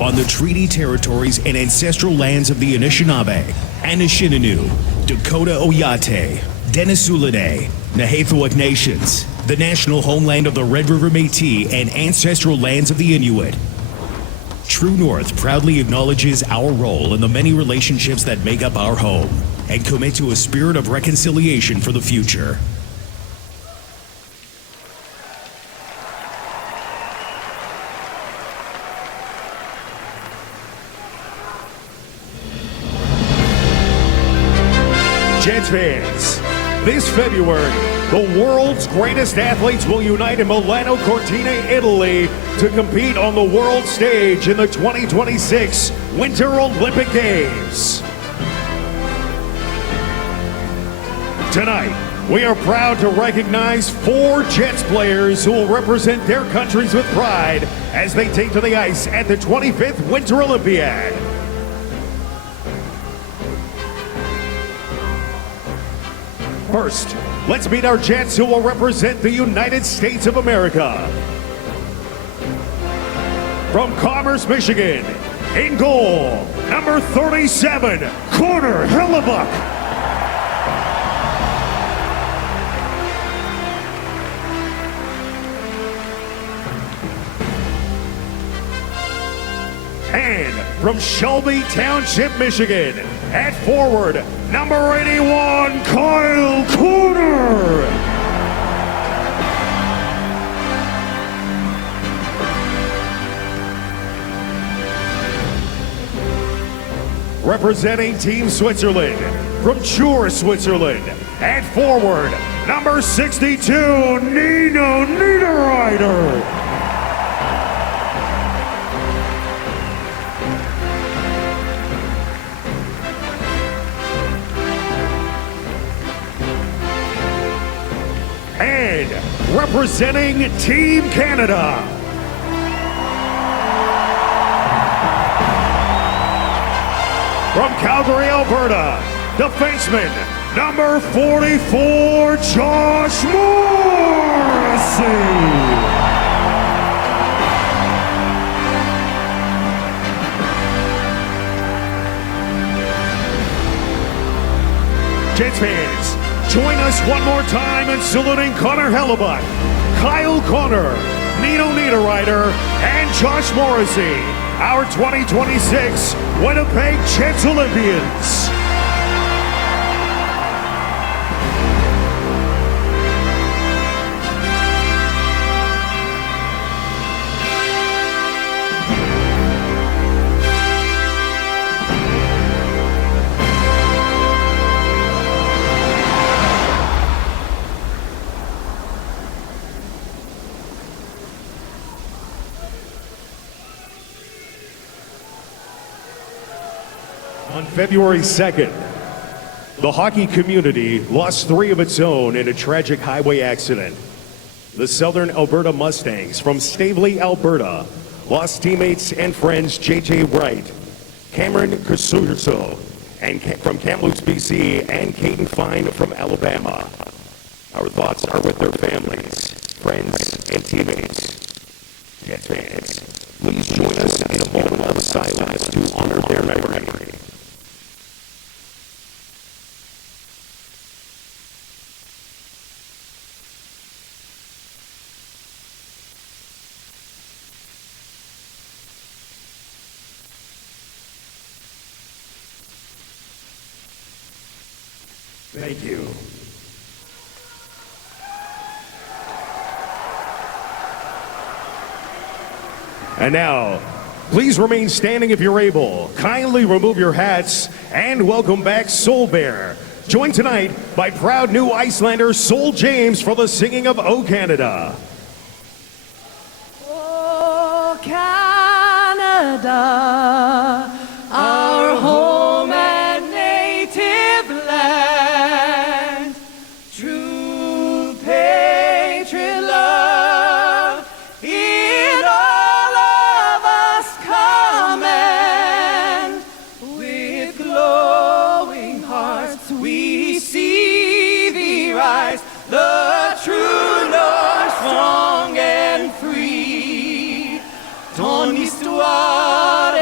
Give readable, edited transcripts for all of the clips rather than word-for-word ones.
on the treaty territories and ancestral lands of the Anishinaabe, Anishinaabe, Dakota Oyate, Denisoulade, Naheithuak Nations, the national homeland of the Red River Métis, and ancestral lands of the Inuit. True North proudly acknowledges our role in the many relationships that make up our home and commit to a spirit of reconciliation for the future. Jets fans, this February, the world's greatest athletes will unite in Milano Cortina, Italy to compete on the world stage in the 2026 Winter Olympic Games. Tonight, we are proud to recognize 4 Jets players who will represent their countries with pride as they take to the ice at the 25th Winter Olympiad. First, let's meet our Jets who will represent the United States of America. From Commerce, Michigan, in goal, number 37, Connor Hellebuyck. And from Shelby Township, Michigan, at forward, number 81, Kyle Connor. Representing Team Switzerland, from Chur, Switzerland, at forward, number 62, Nino Niederreiter. And representing Team Canada, from Calgary, Alberta, defenseman, number 44, Josh Morrissey. Jets fans, join us one more time in saluting Connor Hellebuyck, Kyle Connor, Nino Niederreiter, and Josh Morrissey, our 2026 Winnipeg Jets Olympians. On February 2nd, the hockey community lost 3 of its own in a tragic highway accident. The Southern Alberta Mustangs from Stavely, Alberta, lost teammates and friends J.J. Wright, Cameron Casurso, and from Kamloops, BC, and Caden Fine from Alabama. Our thoughts are with their families, friends, and teammates. Jets fans, please join us in a moment of silence to honor their memory. Thank you. And now, please remain standing if you're able. Kindly remove your hats and welcome back Soul Bear. Joined tonight by proud new Icelander Sol James for the singing of O Canada. O Canada, our home and native land, true patriot love in all of us command. With glowing hearts we see thee rise, the true north, strong and free. Ton histoire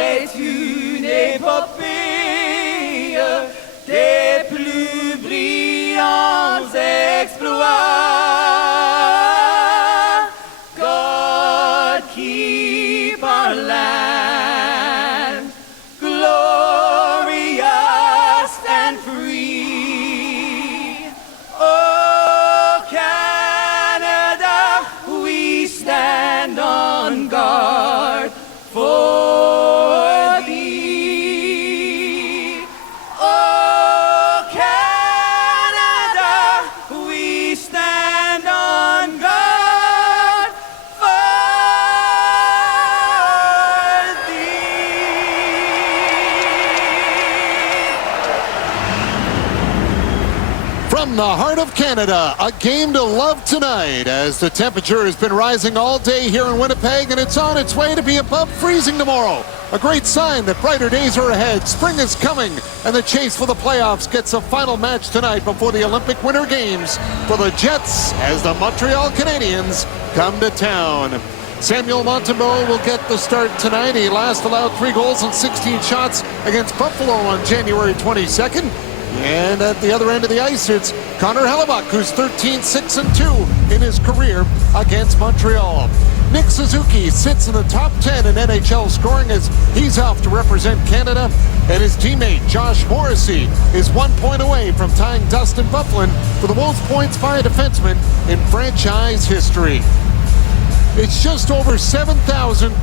From the heart of Canada, a game to love tonight as the temperature has been rising all day here in Winnipeg, and it's on its way to be above freezing tomorrow. A great sign that brighter days are ahead. Spring is coming, and the chase for the playoffs gets a final match tonight before the Olympic Winter Games for the Jets as the Montreal Canadiens come to town. Samuel Montembeault will get the start tonight. He last allowed 3 goals and 16 shots against Buffalo on January 22nd. And at the other end of the ice, it's Connor Hellebuck, who's 13-6-2 in his career against Montreal. Nick Suzuki sits in the top 10 in NHL scoring as he's off to represent Canada. And his teammate, Josh Morrissey, is 1 point away from tying Dustin Byfuglien for the most points by a defenseman in franchise history. It's just over 7,200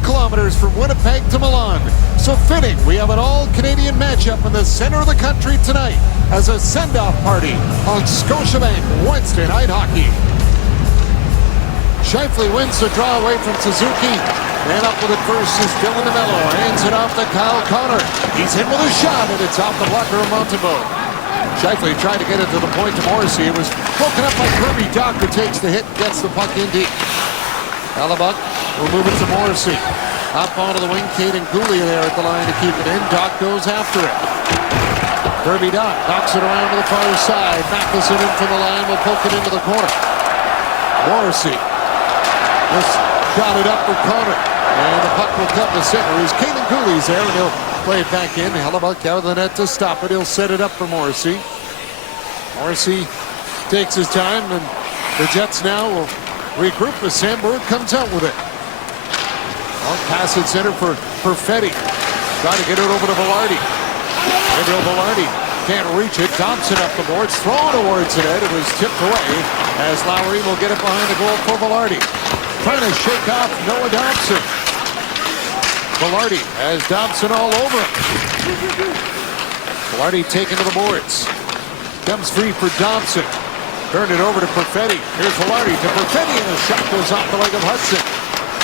kilometers from Winnipeg to Milan. So fitting, we have an all-Canadian matchup in the center of the country tonight as a send-off party on Scotiabank Wednesday Night Hockey. Scheifele wins the draw away from Suzuki. And up with it first is Dylan DeMello. Hands it off to Kyle Connor. He's in with a shot, and it's off the blocker of Montembeault. Scheifele tried to get it to the point to Morrissey. It was broken up by Kirby Dach, who takes the hit and gets the puck in deep. Hellebuck will move it to Morrissey. Up onto the wing, Caden Cooley there at the line to keep it in. Dach goes after it. Kirby Dach knocks it around to the far side. Matheson in from the line will poke it into the corner. Morrissey just got it up with Connor. And the puck will come to center. As Caden Cooley's there, and he'll play it back in. Hellebuck out of the net to stop it. He'll set it up for Morrissey. Morrissey takes his time, and the Jets now will regroup as Sandberg comes out with it. Long pass at center for Perfetti. Trying to get it over to Velarde. Gabriel Velarde can't reach it. Thompson up the boards. Thrown towards the net. It was tipped away as Lowry will get it behind the goal for Velarde. Trying to shake off Noah Dobson. Velarde has Dobson all over him. Velarde taken to the boards. Comes free for Dobson. Turned it over to Perfetti. Here's Velarde to Perfetti, and a shot goes off the leg of Hudson.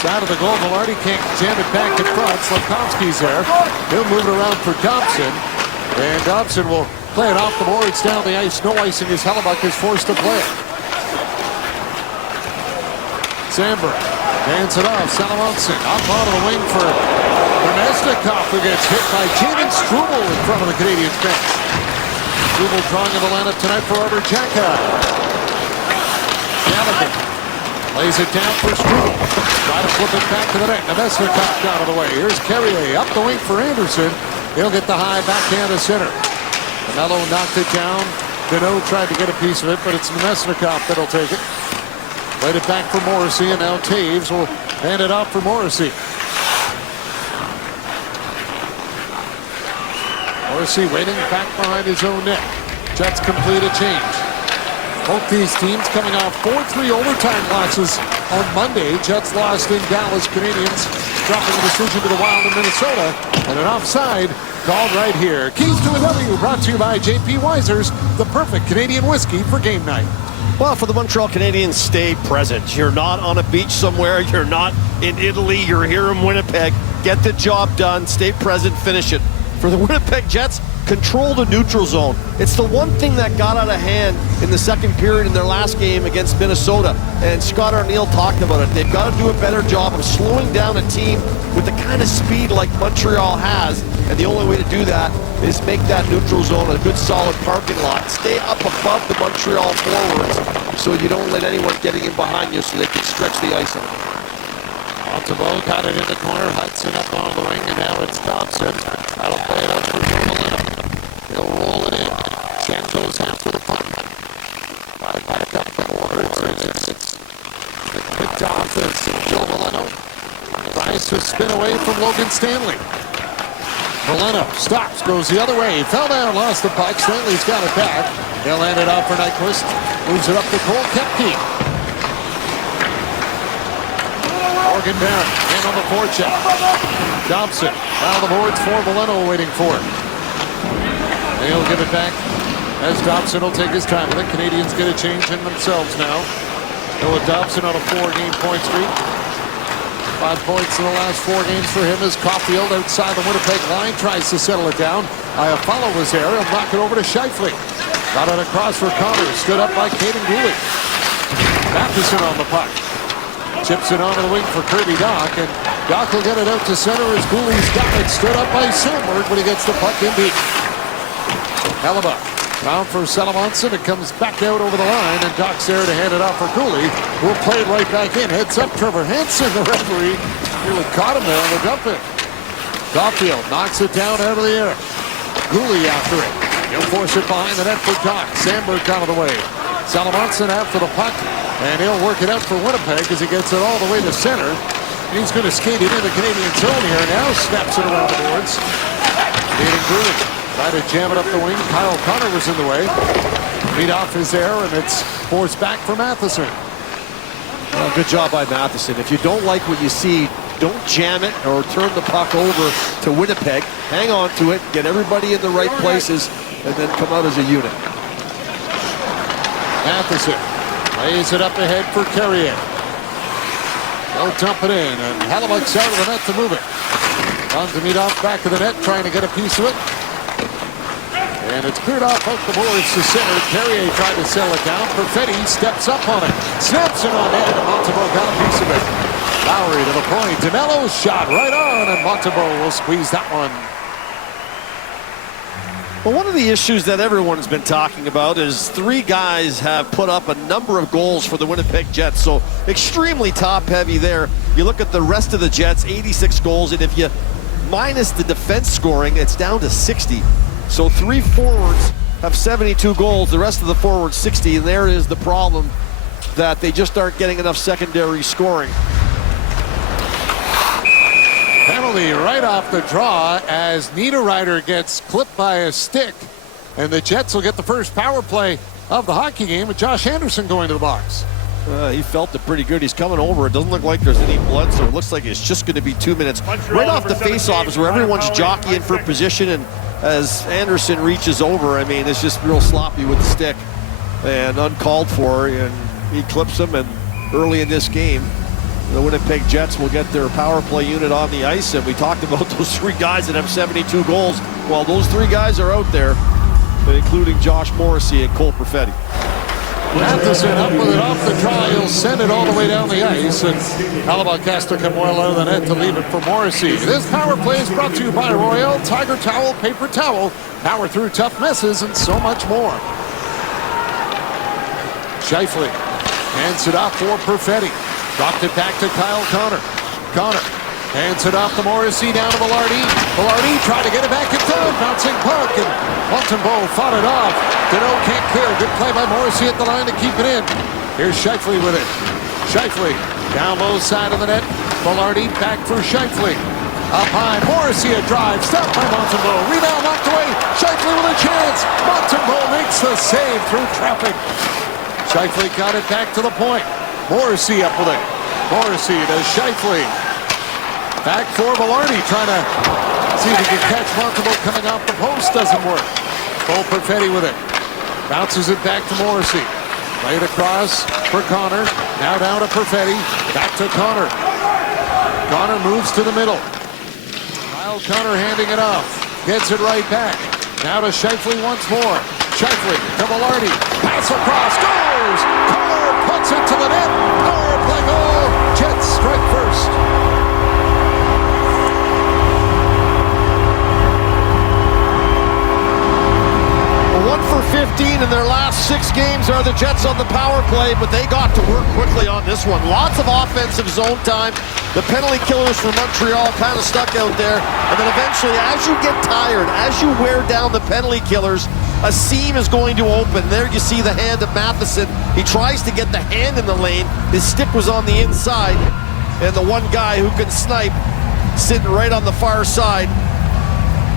Down to the goal. Velarde can't jam it back in front. Slavkovsky's there. He'll move it around for Dobson. And Dobson will play it off the boards down the ice. No icing as Hellebuck is forced to play it. Sandberg hands it off. Salamonson up onto the wing for Nemesnikov, who gets hit by Jaden Struble in front of the Canadiens bench. Struble drawing in the lineup tonight for Arbor Jacka. Gallagher lays it down for Struble. Try to flip it back to the net. Nemesnikov out of the way. Here's Carrier up the wing for Anderson. He'll get the high backhand to center. Mello knocked it down. Deneau tried to get a piece of it, but it's Nemesnikov that'll take it. Played it back for Morrissey, and now Taves will hand it off for Morrissey. Morrissey waiting back behind his own net. Jets complete a change. Both these teams coming off 4-3 overtime losses on Monday. Jets lost in Dallas. Canadiens dropping a decision to the Wild in Minnesota. And an offside called right here. Keys to a W brought to you by J.P. Weiser's, the perfect Canadian whiskey for game night. Well, for the Montreal Canadiens, stay present. You're not on a beach somewhere. You're not in Italy. You're here in Winnipeg. Get the job done. Stay present. Finish it. For the Winnipeg Jets, control the neutral zone. It's the one thing that got out of hand in the second period in their last game against Minnesota. And Scott Arniel talked about it. They've got to do a better job of slowing down a team with the kind of speed like Montreal has. And the only way to do that is make that neutral zone a good solid parking lot. Stay up above the Montreal forwards so you don't let anyone getting in behind you so they can stretch the ice on. Montembeault got it in the corner. Hudson up on the wing, and now it's Thompson. That'll play it up for Joe Molina. He'll roll it in. Chen goes after the puck. Right back up the boards. It's picked off as Joe Molina tries to spin away from Logan Stanley. Molina stops, goes the other way. Fell down, lost the puck. Stanley's got it back. He'll hand it off for Nyquist. Moves it up to Cole Koepke. Morgan Barron in on the forecheck. Dobson out of the boards for Molino waiting for it. And he'll give it back as Dobson will take his time with it. Canadiens get a change in themselves now. Noah Dobson on a 4-game point streak. 5 points in the last 4 games for him as Caulfield outside the Winnipeg line tries to settle it down. Iafallo was there. He'll knock it over to Scheifele. Got it across for Connor. Stood up by Caden Gooley. Matheson on the puck. Chips it onto the wing for Kirby Doc, and Doc will get it out to center as Gooley's got it. Stood up by Silberg, but he gets the puck in deep. Hellebuck down for Salamonson. It comes back out over the line, and Doc's there to hand it off for Gooley, who will play it right back in. Heads up, Trevor Hansen, the referee, nearly caught him there on the dump in. Caulfield knocks it down out of the air. Gooley after it. He'll force it behind the net for Doc. Sandberg out of the way. Salamonson after the puck, and he'll work it out for Winnipeg as he gets it all the way to center. He's going to skate it into Canadian zone here. Now snaps it around the boards. Caden Gooley trying to jam it up the wing. Kyle Connor was in the way. Lead off is there, and it's forced back for Matheson. Well, good job by Matheson. If you don't like what you see, don't jam it or turn the puck over to Winnipeg. Hang on to it, get everybody in the right places, and then come out as a unit. Matheson lays it up ahead for Carrier. They'll dump it in, and Hellebuck's out of the net to move it. On to meet off back of the net, trying to get a piece of it. And it's cleared off out the boards to center. Carrier tried to sell it down. Perfetti steps up on it. Snaps it on net, and Montembeault got a piece of it. Lowry to the point. DeMello's shot right on, and Montembeault will squeeze that one. Well, one of the issues that everyone's been talking about is three guys have put up a number of goals for the Winnipeg Jets, so extremely top-heavy there. You look at the rest of the Jets, 86 goals, and if you minus the defense scoring, it's down to 60. So three forwards have 72 goals, the rest of the forwards 60, and there is the problem that they just aren't getting enough secondary scoring. Penalty right off the draw as Niederreiter gets clipped by a stick, and the Jets will get the first power play of the hockey game with Josh Anderson going to the box. He felt it pretty good. He's coming over. It doesn't look like there's any blood, so it looks like it's just going to be 2 minutes. Right off the face-off is where everyone's jockeying for position, and as Anderson reaches over, I mean, it's just real sloppy with the stick and uncalled for, and he clips him, and early in this game, the Winnipeg Jets will get their power play unit on the ice, and we talked about those three guys that have 72 goals. Well, those three guys are out there, including Josh Morrissey and Cole Perfetti. Matheson up with it off the draw. He'll send it all the way down the ice, and Hellebuck has to come well out of the net to leave it for Morrissey. This power play is brought to you by Royal, Tiger Towel, Paper Towel, power through tough messes, and so much more. Scheifele hands it off for Perfetti. Dropped it back to Kyle Connor. Connor hands it off to Morrissey, down to Velarde. Velarde tried to get it back in front. Bouncing puck, and Montembeault fought it off. Deneau can't clear. Good play by Morrissey at the line to keep it in. Here's Scheifele with it. Scheifele down low side of the net. Velarde back for Scheifele. Up high, Morrissey a drive. Stopped by Montembeault. Rebound knocked away. Scheifele with a chance. Montembeault makes the save through traffic. Scheifele got it back to the point. Morrissey up with it. Morrissey to Scheifele. Back for Velarde, trying to see if he can catch Montembeault coming off the post. Doesn't work. Cole Perfetti with it. Bounces it back to Morrissey. Played across for Connor. Now down to Perfetti. Back to Connor. Connor moves to the middle. Kyle Connor handing it off. Gets it right back. Now to Scheifele once more. Scheifele to Velarde. Pass across. Scores! Connor puts it to the net. Power play goal. Jets strike first. 15 in their last 6 games are the Jets on the power play, but they got to work quickly on this one. Lots of offensive zone time. The penalty killers from Montreal kind of stuck out there. And then eventually, as you get tired, as you wear down the penalty killers, a seam is going to open. There you see the hand of Matheson. He tries to get the hand in the lane. His stick was on the inside. And the one guy who can snipe sitting right on the far side.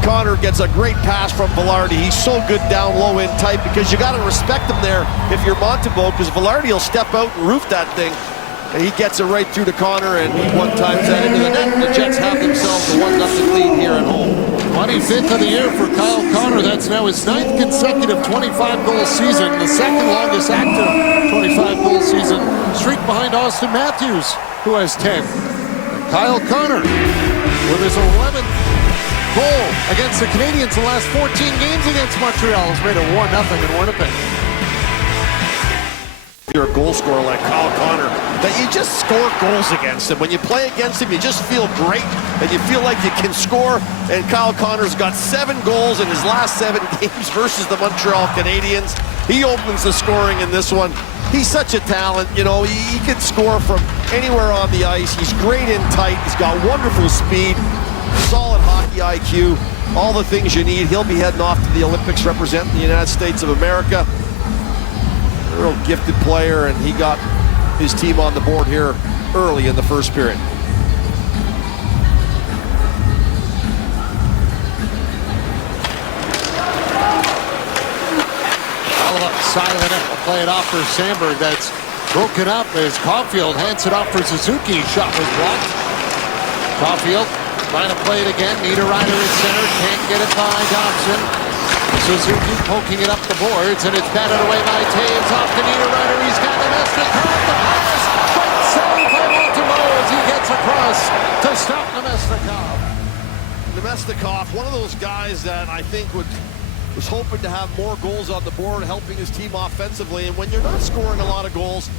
Connor gets a great pass from Velarde. He's so good down low in tight, because you got to respect him there if you're Montembeault, because Velarde will step out and roof that thing. And he gets it right through to Connor, and he one-times that into the net, and the Jets have themselves a 1-0 lead here at home. 25th of the year for Kyle Connor. That's now his 9th consecutive 25-goal season, the second longest active 25-goal season streak behind Austin Matthews, who has 10. And Kyle Connor with his 11th goal against the Canadiens in the last 14 games against Montreal. Has made it 1-0 in Winnipeg. You're a goal scorer like Kyle Connor, that you just score goals against him. When you play against him, you just feel great, and you feel like you can score. And Kyle Connor's got 7 goals in his last 7 games versus the Montreal Canadiens. He opens the scoring in this one. He's such a talent, you know, he can score from anywhere on the ice. He's great in tight, he's got wonderful speed, solid hockey IQ, all the things you need. He'll be heading off to the Olympics representing the United States of America. A real gifted player, and he got his team on the board here early in the first period. Side of the net, will play it off for Sandberg. That's broken up as Caulfield hands it off for Suzuki. Shot was blocked. Caulfield trying to play it again. Niederreiter in center, can't get it by Dobson. Suzuki poking it up the boards, and it's batted away by Taves. Off to Niederreiter. He's got the Nemesnikov. The pass. Great save by Montembeault as he gets across to stop Nemesnikov. Nemesnikov, one of those guys that I think was hoping to have more goals on the board, helping his team offensively. And when you're not scoring a lot of goals,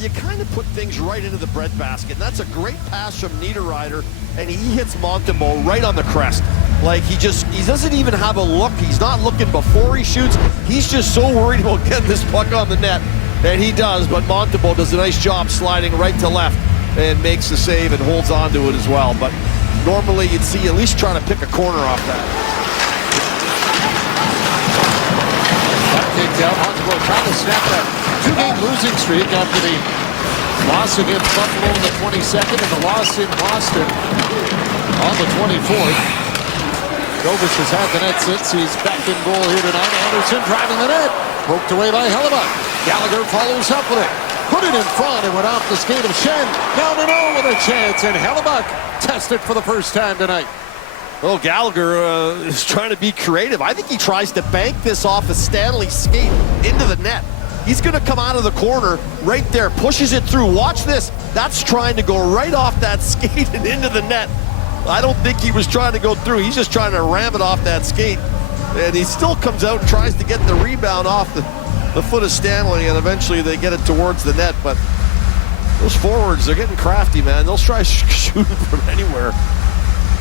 you kind of put things right into the breadbasket. And that's a great pass from Niederreiter, and he hits Montembeault right on the crest. Like he doesn't even have a look. He's not looking before he shoots. He's just so worried about getting this puck on the net, and he does. But Montembeault does a nice job sliding right to left and makes the save and holds on to it as well. But normally you'd see at least trying to pick a corner off that. Kicked out. Montembeault trying to snap that 2-game losing streak after the loss against Buffalo on the 22nd and the loss in Boston on the 24th. Govich has had the net since he's back in goal here tonight. Anderson driving the net. Poked away by Hellebuck. Gallagher follows up with it. Put it in front and went off the skate of Schenn. Now to know with a chance, and Hellebuck tested for the first time tonight. Well, Gallagher is trying to be creative. I think he tries to bank this off of Stanley's skate into the net. He's going to come out of the corner right there, pushes it through. Watch this. That's trying to go right off that skate and into the net. I don't think he was trying to go through. He's just trying to ram it off that skate. And he still comes out and tries to get the rebound off the foot of Stanley, and eventually they get it towards the net. But those forwards, they're getting crafty, man. They'll try shooting from anywhere.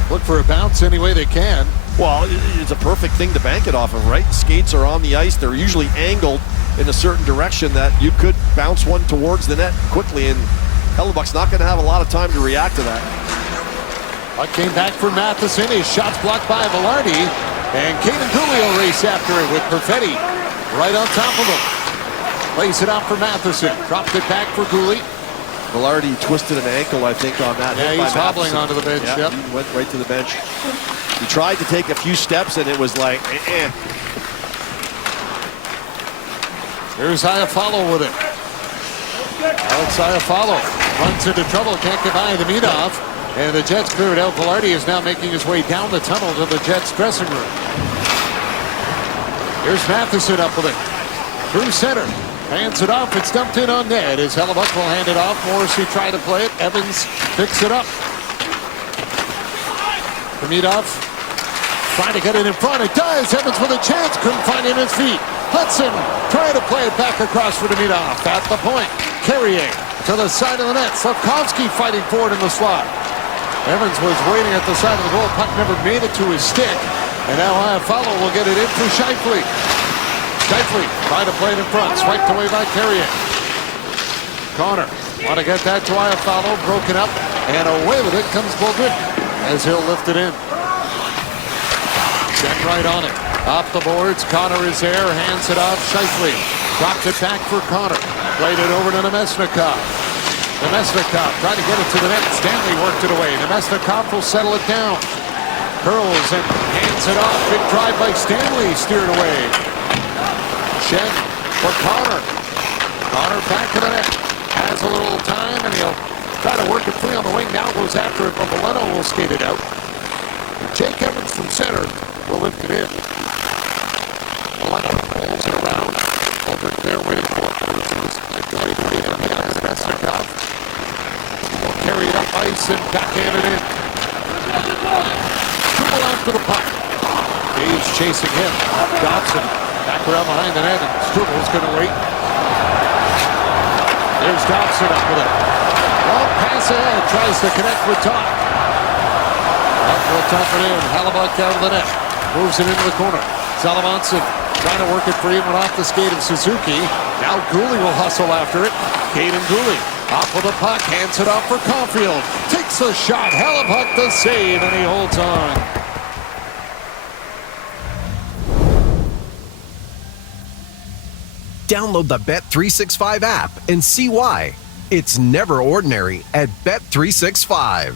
Look for a bounce any way they can. Well, it's a perfect thing to bank it off of, right? Skates are on the ice. They're usually angled in a certain direction that you could bounce one towards the net quickly, and Hellebuck's not going to have a lot of time to react to that. Puck came back for Matheson. His shot's blocked by Velarde, and Caden Cooley will race after it with Perfetti right on top of him. Plays it out for Matheson. Dropped it back for Cooley. Velarde twisted an ankle, I think, on that. Yeah, he's hobbling onto the bench. Yep. He went right to the bench. He tried to take a few steps, and it was like, Here's Iafallo with it. Alex Iafallo runs into trouble, can't get by the meet-off, and the Jets clear it out. Velarde is now making his way down the tunnel to the Jets dressing room. Here's Matheson up with it. Through center. Hands it off. It's dumped in on net as Hellebuck will hand it off. Morrissey tried to play it. Evans picks it up. Demidov trying to get it in front. It does. Evans with a chance. Couldn't find it in his feet. Hudson trying to play it back across for Demidov. At the point. Carrier to the side of the net. Slavkovsky fighting for it in the slot. Evans was waiting at the side of the goal. Puck never made it to his stick. And now Iafallo will get it in for Scheifele. Scheifele trying to play it in front, swiped away by Carrier. Connor want to get that to Iafallo, broken up, and away with it comes Bogren as he'll lift it in. Schenn right on it, off the boards. Connor is there, hands it off. Scheifele dropped it back for Connor, played it over to Nemesnikov. Nemesnikov tried to get it to the net. Stanley worked it away. Nemesnikov will settle it down. Curls and hands it off. Big drive by Stanley, steered away. Schenn for Connor. Connor back to the net. Has a little time, and he'll try to work it free on the wing. Now goes after it, but Valeno will skate it out. Jake Evans from center will lift it in. Valeno pulls it around. Over there waiting for it. Nemesnikov will carry it up ice and backhand it in. Dribble out after the puck. Taves chasing him. Dobson back around behind the net, and Struvel's going to wait. There's Dobson up with it. Long pass ahead, tries to connect with Top. Up will top it in. Hellebuyck down to the net. Moves it into the corner. Salamanson trying to work it free, went off the skate of Suzuki. Now Gooley will hustle after it. Caden Gooley off with the puck, hands it off for Caulfield. Takes the shot. Hellebuyck the save, and he holds on. Download the Bet365 app and see why. It's never ordinary at Bet365.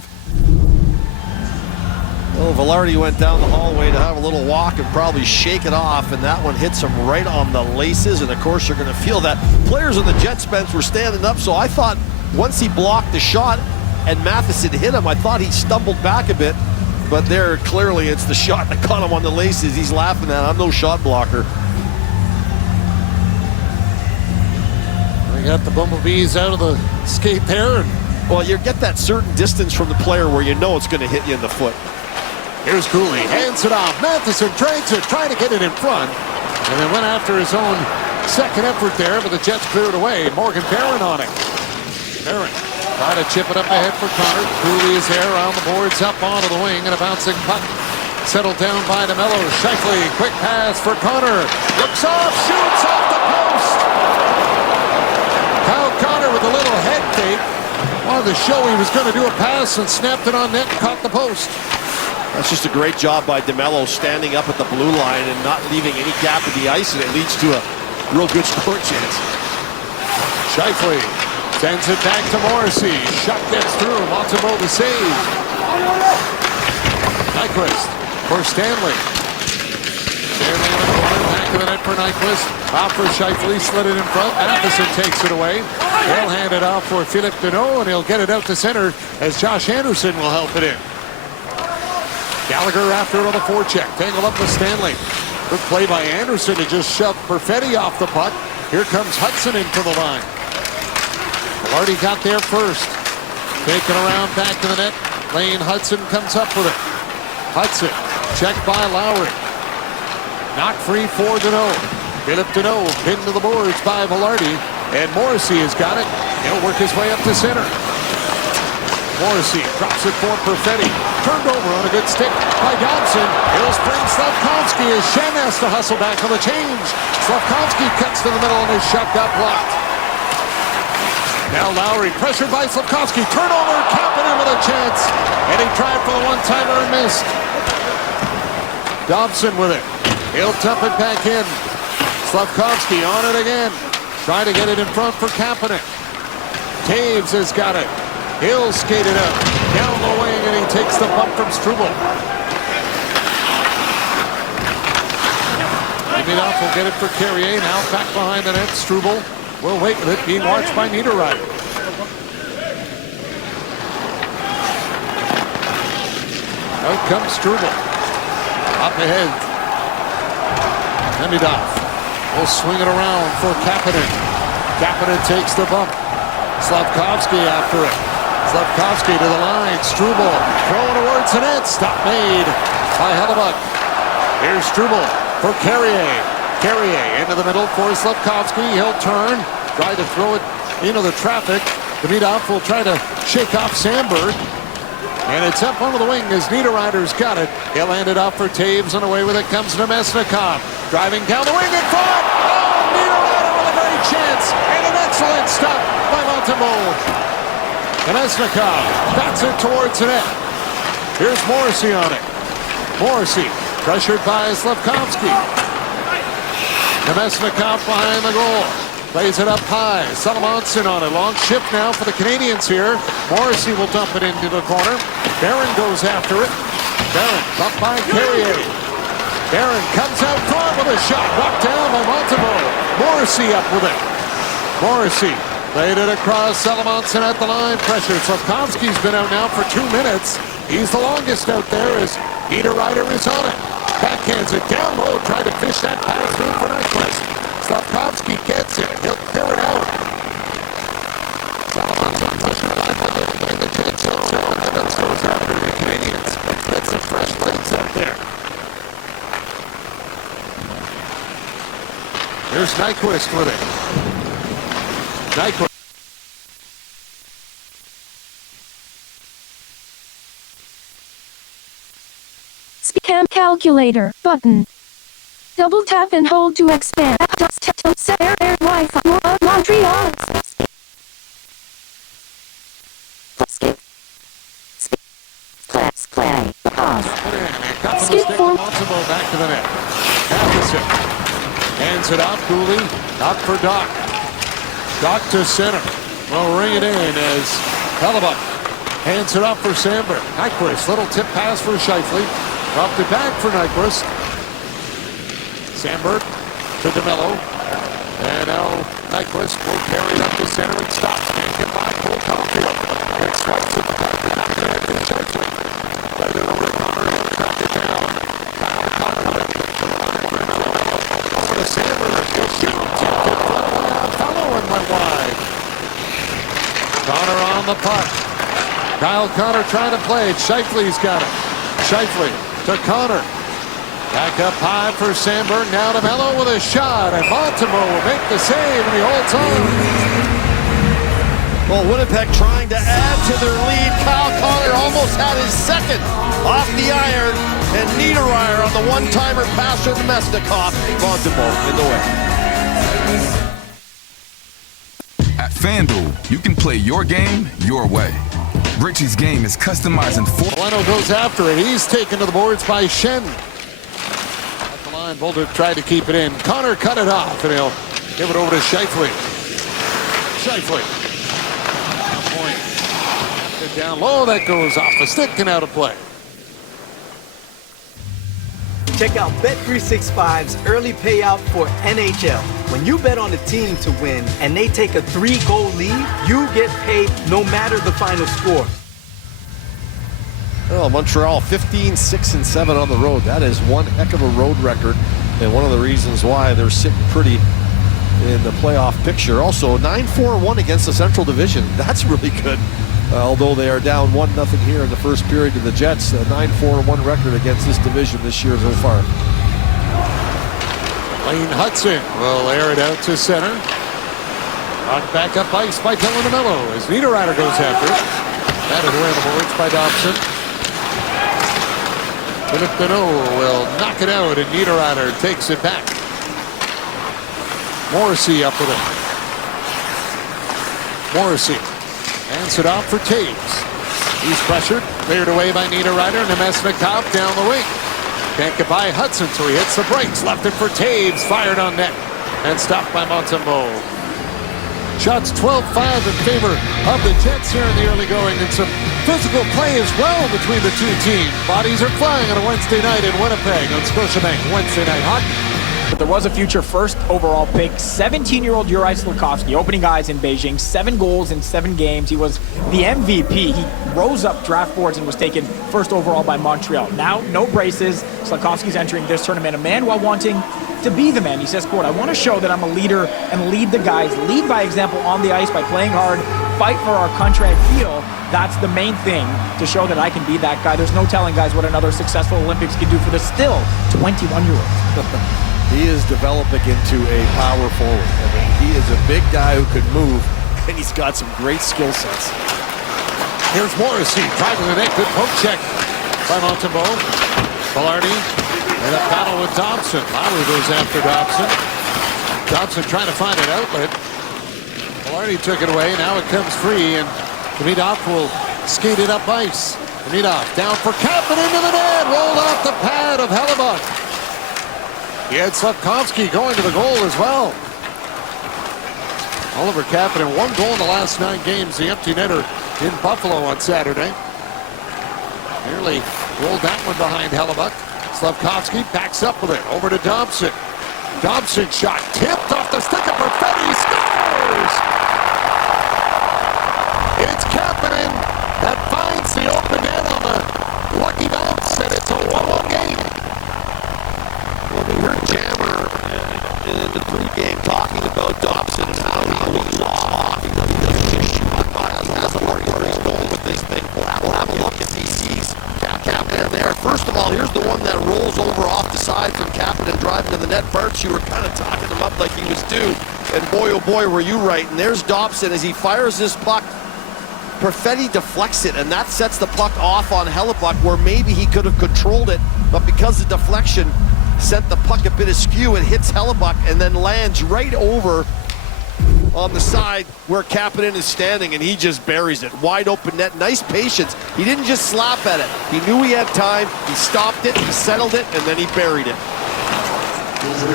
Oh, Velarde went down the hallway to have a little walk and probably shake it off, and that one hits him right on the laces, and of course you're going to feel that. Players on the Jets bench were standing up, so I thought once he blocked the shot and Matheson hit him, I thought he stumbled back a bit, but there clearly it's the shot that caught him on the laces. He's laughing at it. I'm no shot blocker. We got the Bumblebees out of the skate there. Well, you get that certain distance from the player where you know it's going to hit you in the foot. Here's Cooley, hands it off. Matheson trades it, trying to get it in front. And then went after his own second effort there, but the Jets cleared away. Morgan Barron on it. Barron trying to chip it up ahead for Connor. Cooley is there around the boards, up onto the wing, and a bouncing puck. Settled down by DeMello. Shifley, quick pass for Connor. Looks off, shoots off the post. Kyle Connor with a little head fake. Wanted to show he was going to do a pass and snapped it on net and caught the post. That's just a great job by DeMello, standing up at the blue line and not leaving any gap in the ice, and it leads to a real good score chance. Shifley sends it back to Morrissey. Shot gets through. Montembeault the save. Nyquist for Stanley. Stanley in the corner, back of the net for Nyquist. Off for Shifley, slid it in front. Matheson takes it away. He'll hand it off for Philippe Deneau, and he'll get it out to center as Josh Anderson will help it in. Gallagher after it on the forecheck. Tangled up with Stanley. Good play by Anderson to just shove Perfetti off the puck. Here comes Hudson into the line. Velarde got there first. Taken around back to the net. Lane Hudson comes up with it. Hudson checked by Lowry. Knock free for Deneau. Philippe Deneau pinned to the boards by Velarde. And Morrissey has got it. He'll work his way up to center. Morrissey drops it for Perfetti. Turned over on a good stick by Dobson. He'll spring Slavkovsky as Shen has to hustle back on the change. Slavkovsky cuts to the middle and his shot got blocked. Now Lowry pressured by Slavkovsky. Turnover, Kapanen with a chance. And he tried for the one-timer and missed. Dobson with it. He'll dump it back in. Slavkovsky on it again. Trying to get it in front for Kapanen. Taves has got it. He'll skate it up, down the wing, and he takes the bump from Struble. Davidoff will get it for Carrier. Now back behind the net. Struble will wait with it, being watched by Niederreiter. Out comes Struble. Up ahead. Davidoff will swing it around for Kapanen. Kapanen takes the bump. Slavkovsky after it. Slavkovsky to the line. Struble throwing towards the net. Stop made by Hellebuyck. Here's Struble for Carrier. Carrier into the middle for Slavkovsky. He'll turn. Try to throw it into the traffic. Davidoff will try to shake off Sandberg. And it's up under the wing as Niederreiter's got it. He'll hand it off for Taves, and away with it comes Nemesnikov. Driving down the wing in front. Oh, Niederreiter with a great chance. And an excellent stop by Montembeault. Nemesnikov bats it towards the net. Here's Morrissey on it. Morrissey pressured by Slavkovsky. Nemesnikov behind the goal. Plays it up high. Salamanson on it. Long shift now for the Canadiens here. Morrissey will dump it into the corner. Barron goes after it. Barron up by Carrier. Barron comes out front with a shot. Knocked down by Montembeault. Morrissey up with it. Morrissey played it across. Salamanson at the line. Pressure. Slavkovsky's been out now for 2 minutes. He's the longest out there as Niederreiter is on it. Backhands it down low. Tried to fish that pass through for Nyquist. Slavkovsky gets it. He'll clear it out. Salamanson pressured by the Jets. So that goes after the Canadiens. That's a fresh legs up. shot there. Here's Nyquist with it. Nyquist. Cam calculator button. Double tap and hold to expand. Wi-Fi. Montreal. Play. Pause. Skip for Montembeault back to the net. Matheson hands it off. Cooley up for Doc. Doc to center. Well, ring it in as Hellebuck hands it off for Sandberg. Nyquist, little tip pass for Scheifele. Dropped it back for Nyquist. Sandberg to DeMello. And now Nyquist will carry it up to center and stops. Can't get by Cole Caulfield. And swipes it back to Scheifele. Right over to Connor. Knock it down. Kyle Connor with it. Over to Sandberg. He'll shoot. Fellow and went wide. Connor on the puck. Kyle Connor trying to play it. Scheifele's got it. Scheifele to Connor. Back up high for Sandberg. Now to Mello with a shot. And Montembeault will make the save, and he holds on. Well, Winnipeg trying to add to their lead. Kyle Connor almost had his second off the iron. And Niederreiter on the one-timer pass from Mesnikov. Montembeault in the way. At FanDuel, you can play your game your way. Richie's game is customizing for. Leno goes after it. He's taken to the boards by Shen. At the line, Boulder tried to keep it in. Connor cut it off, and he'll give it over to Scheifele. Scheifele. Point. Down low, that goes off the stick and out of play. Check out Bet365's early payout for NHL. When you bet on a team to win and they take a 3-goal lead, you get paid no matter the final score. Well, Montreal 15-6-7 on the road. That is one heck of a road record, and one of the reasons why they're sitting pretty in the playoff picture. Also, 9-4-1 against the Central Division. That's really good. Although they are down 1-0 here in the first period to the Jets, a 9-4-1 record against this division this year so far. Lane Hudson will air it out to center. Back up ice by Dylan DeMello as Niederreiter goes after it. Batted away on the boards by Dobson. Philip Deneau will knock it out, and Niederreiter takes it back. Morrissey up with it. Morrissey hands it off for Taves. He's pressured, cleared away by Niederreiter, and Mesnikov down the wing. Can't get by Hudson, so he hits the brakes. Left it for Taves, fired on net, and stopped by Montembeault. Shots 12-5 in favor of the Jets here in the early going, and some physical play as well between the two teams. Bodies are flying on a Wednesday night in Winnipeg on Scotiabank Wednesday Night Hockey. But there was a future first overall pick, 17-year-old Juraj Slafkovsky, opening guys in Beijing, 7 goals in 7 games. He was the MVP. He rose up draft boards and was taken first overall by Montreal. Now, no braces. Slafkovsky's entering this tournament, a man while wanting to be the man. He says, quote, "I want to show that I'm a leader and lead the guys, lead by example on the ice by playing hard, fight for our country. I feel that's the main thing, to show that I can be that guy." There's no telling, guys, what another successful Olympics can do for the still 21-year-old. He is developing into a power forward. I mean, he is a big guy who can move, and he's got some great skill sets. Here's Morrissey, drive to the net, good poke check by Montembeault. Velarde in a battle with Dobson. Lowry goes after Dobson. Dobson trying to find an outlet. Velarde took it away, now it comes free, and Demidov will skate it up ice. Demidov down for Kapanen into the net, rolled off the pad of Hellebuck. He had Slafkovsky going to the goal as well. Oliver Kapanen, 1 goal in the last 9 games. The empty netter in Buffalo on Saturday. Nearly rolled that one behind Hellebuck. Slafkovsky backs up with it. Over to Dobson. Dobson shot tipped off the stick of Perfetti. Scores! It's Kapanen that finds the open net on the lucky bounce, and it's a 1-1 game. Well, we heard Jammer in the pregame talking about Dobson and how he was off. He doesn't just shoot on miles. Has the Warriors going with this thing. We'll have a look as he sees Kapanen Kapanen there. First of all, here's the one that rolls over off the side from Kapanen driving to the net. Bartz, you were kind of talking him up like he was due. And boy, oh boy, were you right. And there's Dobson as he fires this puck. Perfetti deflects it, and that sets the puck off on Hellebuck, where maybe he could have controlled it, but because the deflection sent the puck a bit askew, it hits Hellebuck and then lands right over on the side where Kapanen is standing, and he just buries it. Wide open net, nice patience. He didn't just slap at it. He knew he had time, he stopped it, he settled it, and then he buried it.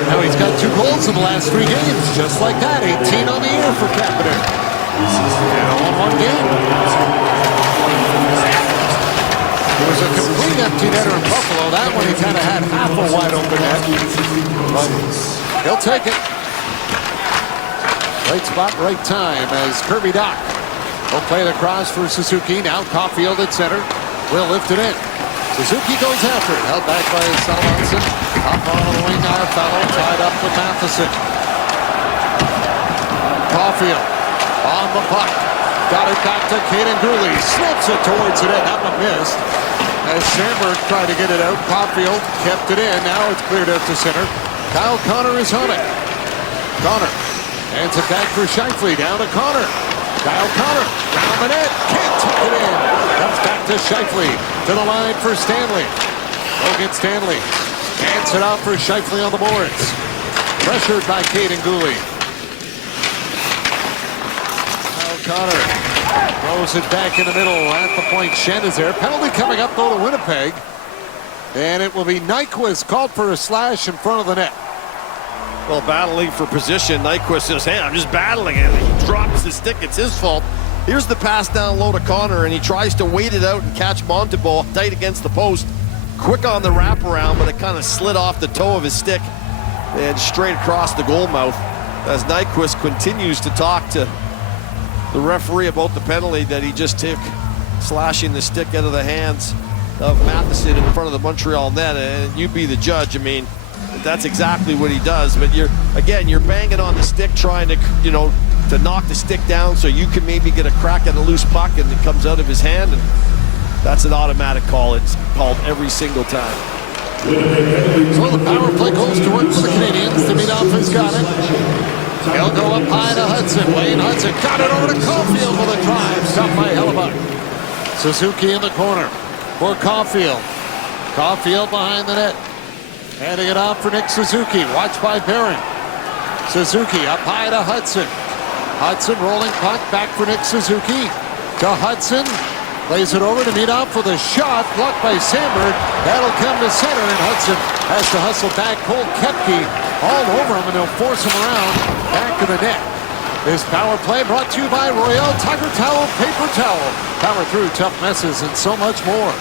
Now he's got 2 goals in the last 3 games, just like that. 18 on the year for Kapanen. And 1 game. It was a complete empty netter in Buffalo. That one he kind of had half a wide open net. But he'll take it. Right spot, right time as Kirby Dach will play the cross for Suzuki. Now Caulfield at center will lift it in. Suzuki goes after it. Held back by Salomonsson. Up on the wing, our fellow tied up with Matheson. Caulfield on the puck. Got it back to Caden Gooley. Slips it towards it in. That one missed. As Sandberg tried to get it out, Caulfield kept it in. Now it's cleared out to center. Kyle Connor is on it. Connor hands it back for Scheifele. Down to Connor. Kyle Connor down the net. Can't tuck it in. Comes back to Scheifele. To the line for Stanley. Logan Stanley hands it out for Scheifele on the boards. Pressured by Caden Gooley. Connor throws it back in the middle at the point. Shen is there. Penalty coming up though to Winnipeg. And it will be Nyquist called for a slash in front of the net. Well, battling for position, Nyquist says, hey, I'm just battling it. He drops the stick. It's his fault. Here's the pass down low to Connor, and he tries to wait it out and catch Montembeault tight against the post. Quick on the wraparound, but it kind of slid off the toe of his stick and straight across the goal mouth as Nyquist continues to talk to the referee about the penalty that he just took, slashing the stick out of the hands of Matheson in front of the Montreal net. And you be the judge. I mean, that's exactly what he does. But you're banging on the stick, trying to, to knock the stick down so you can maybe get a crack at a loose puck, and it comes out of his hand. And that's an automatic call. It's called every single time. So the power play goes to work for the Canadiens. Demidov has got it. He'll go up high to Hudson. Wayne Hudson got it over to Caulfield with a drive. Stopped by Hellebuck. Suzuki in the corner for Caulfield. Caulfield behind the net. Handing it off for Nick Suzuki. Watched by Barron. Suzuki up high to Hudson. Hudson rolling puck back for Nick Suzuki. To Hudson. Plays it over to Demidov for the shot. Blocked by Sandberg. That'll come to center, and Hudson has to hustle back. Cole Koepke all over him, and they'll force him around back to the net. This power play brought to you by Royale Tiger Towel, Paper Towel. Power through tough messes and so much more.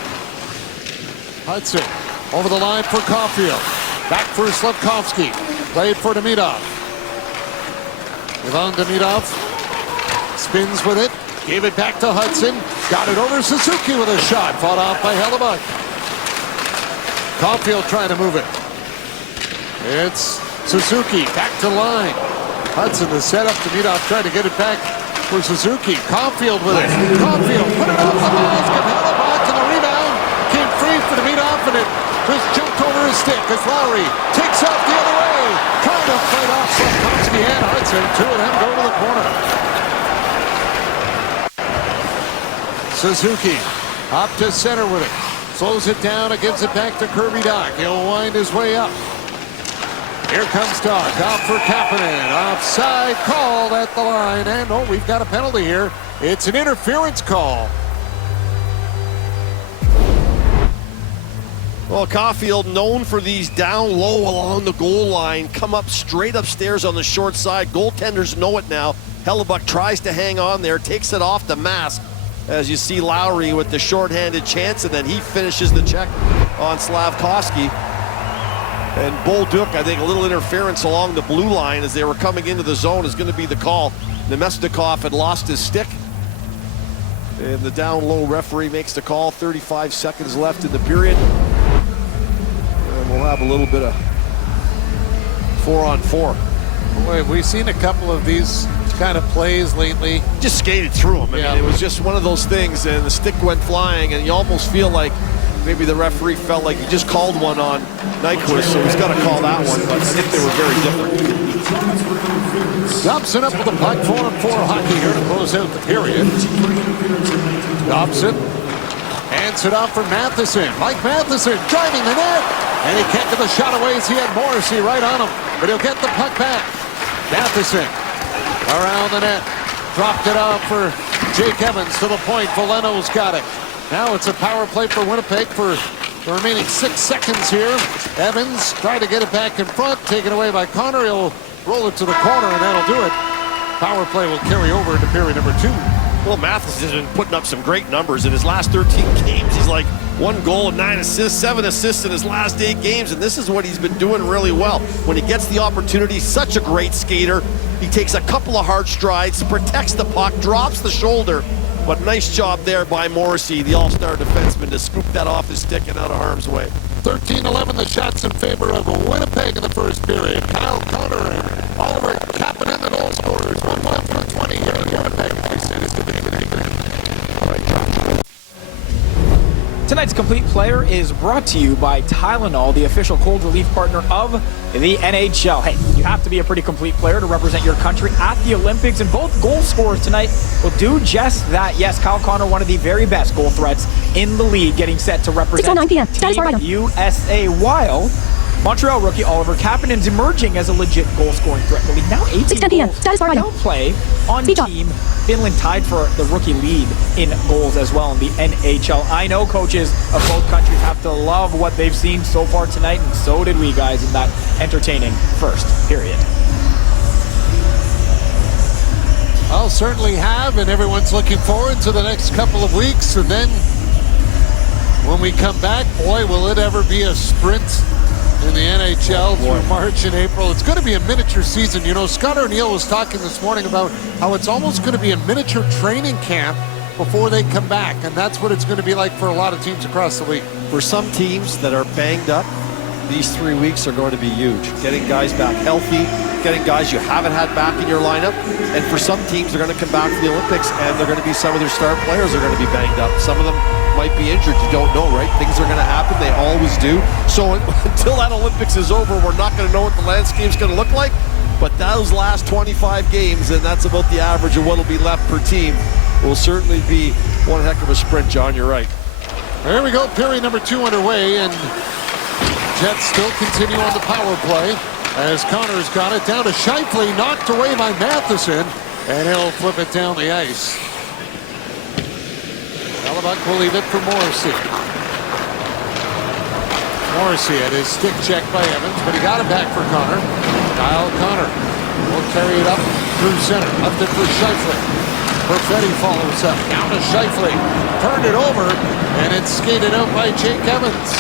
Hudson over the line for Caulfield. Back for Slavkovsky. Played for Demidov. Ivan Demidov spins with it. Gave it back to Hudson. Got it over Suzuki with a shot. Fought off by Hellebuck. Caulfield trying to move it. It's Suzuki back to line. Hudson the setup. Demidov trying to get it back for Suzuki. Caulfield with it. Caulfield put it off the mask of Hellebuck, and the rebound came free for Demidov, and it just jumped over his stick as Lowry takes off the other way. Trying to fight off Slavkovsky and Hudson. Two of them go to the corner. Suzuki up to center with it. Slows it down and gives it back to Kirby Dach. He'll wind his way up. Here comes Dach. Out for Kapanen. Offside called at the line. And oh, we've got a penalty here. It's an interference call. Well, Caulfield, known for these down low along the goal line, come up straight upstairs on the short side. Goaltenders know it now. Hellebuck tries to hang on there, takes it off the mask. As you see Lowry with the shorthanded chance, and then he finishes the check on Slavkovsky. And Bolduc, I think a little interference along the blue line as they were coming into the zone is going to be the call. Nemestikov had lost his stick. And the down low referee makes the call. 35 seconds left in the period. And we'll have a little bit of 4-on-4. Boy, we've seen a couple of these kind of plays lately. Just skated through him. I mean, it was just one of those things, and the stick went flying, and you almost feel like maybe the referee felt like he just called one on Nyquist, so he's got to call that one, but I think they were very different. Dobson up with the puck, 4-on-4 hockey here to close out the period. Dobson hands it off for Matheson. Mike Matheson driving the net, and he can't get the shot away as he had Morrissey right on him, but he'll get the puck back. Matheson around the net, dropped it off for Jake Evans to the point. Veleno's got it. Now it's a power play for Winnipeg for the remaining 6 seconds here. Evans trying to get it back in front, taken away by Connor. He'll roll it to the corner, and that'll do it. Power play will carry over into period number 2. Well, Matheson has been putting up some great numbers in his last 13 games. He's like 1 goal and 9 assists, 7 assists in his last 8 games, and this is what he's been doing really well. When he gets the opportunity, such a great skater. He takes a couple of hard strides, protects the puck, drops the shoulder, but nice job there by Morrissey, the all-star defenseman, to scoop that off his stick and out of harm's way. 13-11 the shots in favor of Winnipeg in the first period. Kyle Connor and Oliver Kapanen, the goal scorers. 1-1 through 20 here in Winnipeg. All right, John. Tonight's Complete Player is brought to you by Tylenol, the official cold relief partner of the NHL. Hey, you have to be a pretty complete player to represent your country at the Olympics, and both goal scorers tonight will do just that. Yes, Kyle Connor, one of the very best goal threats in the league, getting set to represent Team USA, while Montreal rookie Oliver Kapanen's emerging as a legit goal-scoring threat in the league. Now 18 goals. He'll play on Team Finland, tied for the rookie lead in goals as well in the NHL. I know coaches of both countries have to love what they've seen so far tonight, and so did we guys in that entertaining first period. I'll certainly have, and everyone's looking forward to the next couple of weeks. And then when we come back, boy, will it ever be a sprint in the NHL through March and April. It's going to be a miniature season. You know, Scott O'Neill was talking this morning about how it's almost going to be a miniature training camp before they come back, and that's what it's going to be like for a lot of teams across the league. For some teams that are banged up, these 3 weeks are going to be huge. Getting guys back healthy, getting guys you haven't had back in your lineup, and for some teams, they're going to come back for the Olympics, and they're going to be some of their star players are going to be banged up. Some of them might be injured. You don't know, right? Things are going to happen. They always do. So until that Olympics is over, we're not going to know what the landscape's going to look like. But those last 25 games, and that's about the average of what will be left per team, will certainly be one heck of a sprint, John. You're right. There we go. Period number 2 underway, and Jets still continue on the power play as Connor's got it down to Scheifele, knocked away by Matheson, and he'll flip it down the ice. Hellebuck will leave it for Morrissey. Morrissey had his stick checked by Evans, but he got it back for Connor. Kyle Connor will carry it up through center. Left it for Scheifele. Perfetti follows up. Down to Scheifele. Turned it over, and it's skated out by Jake Evans.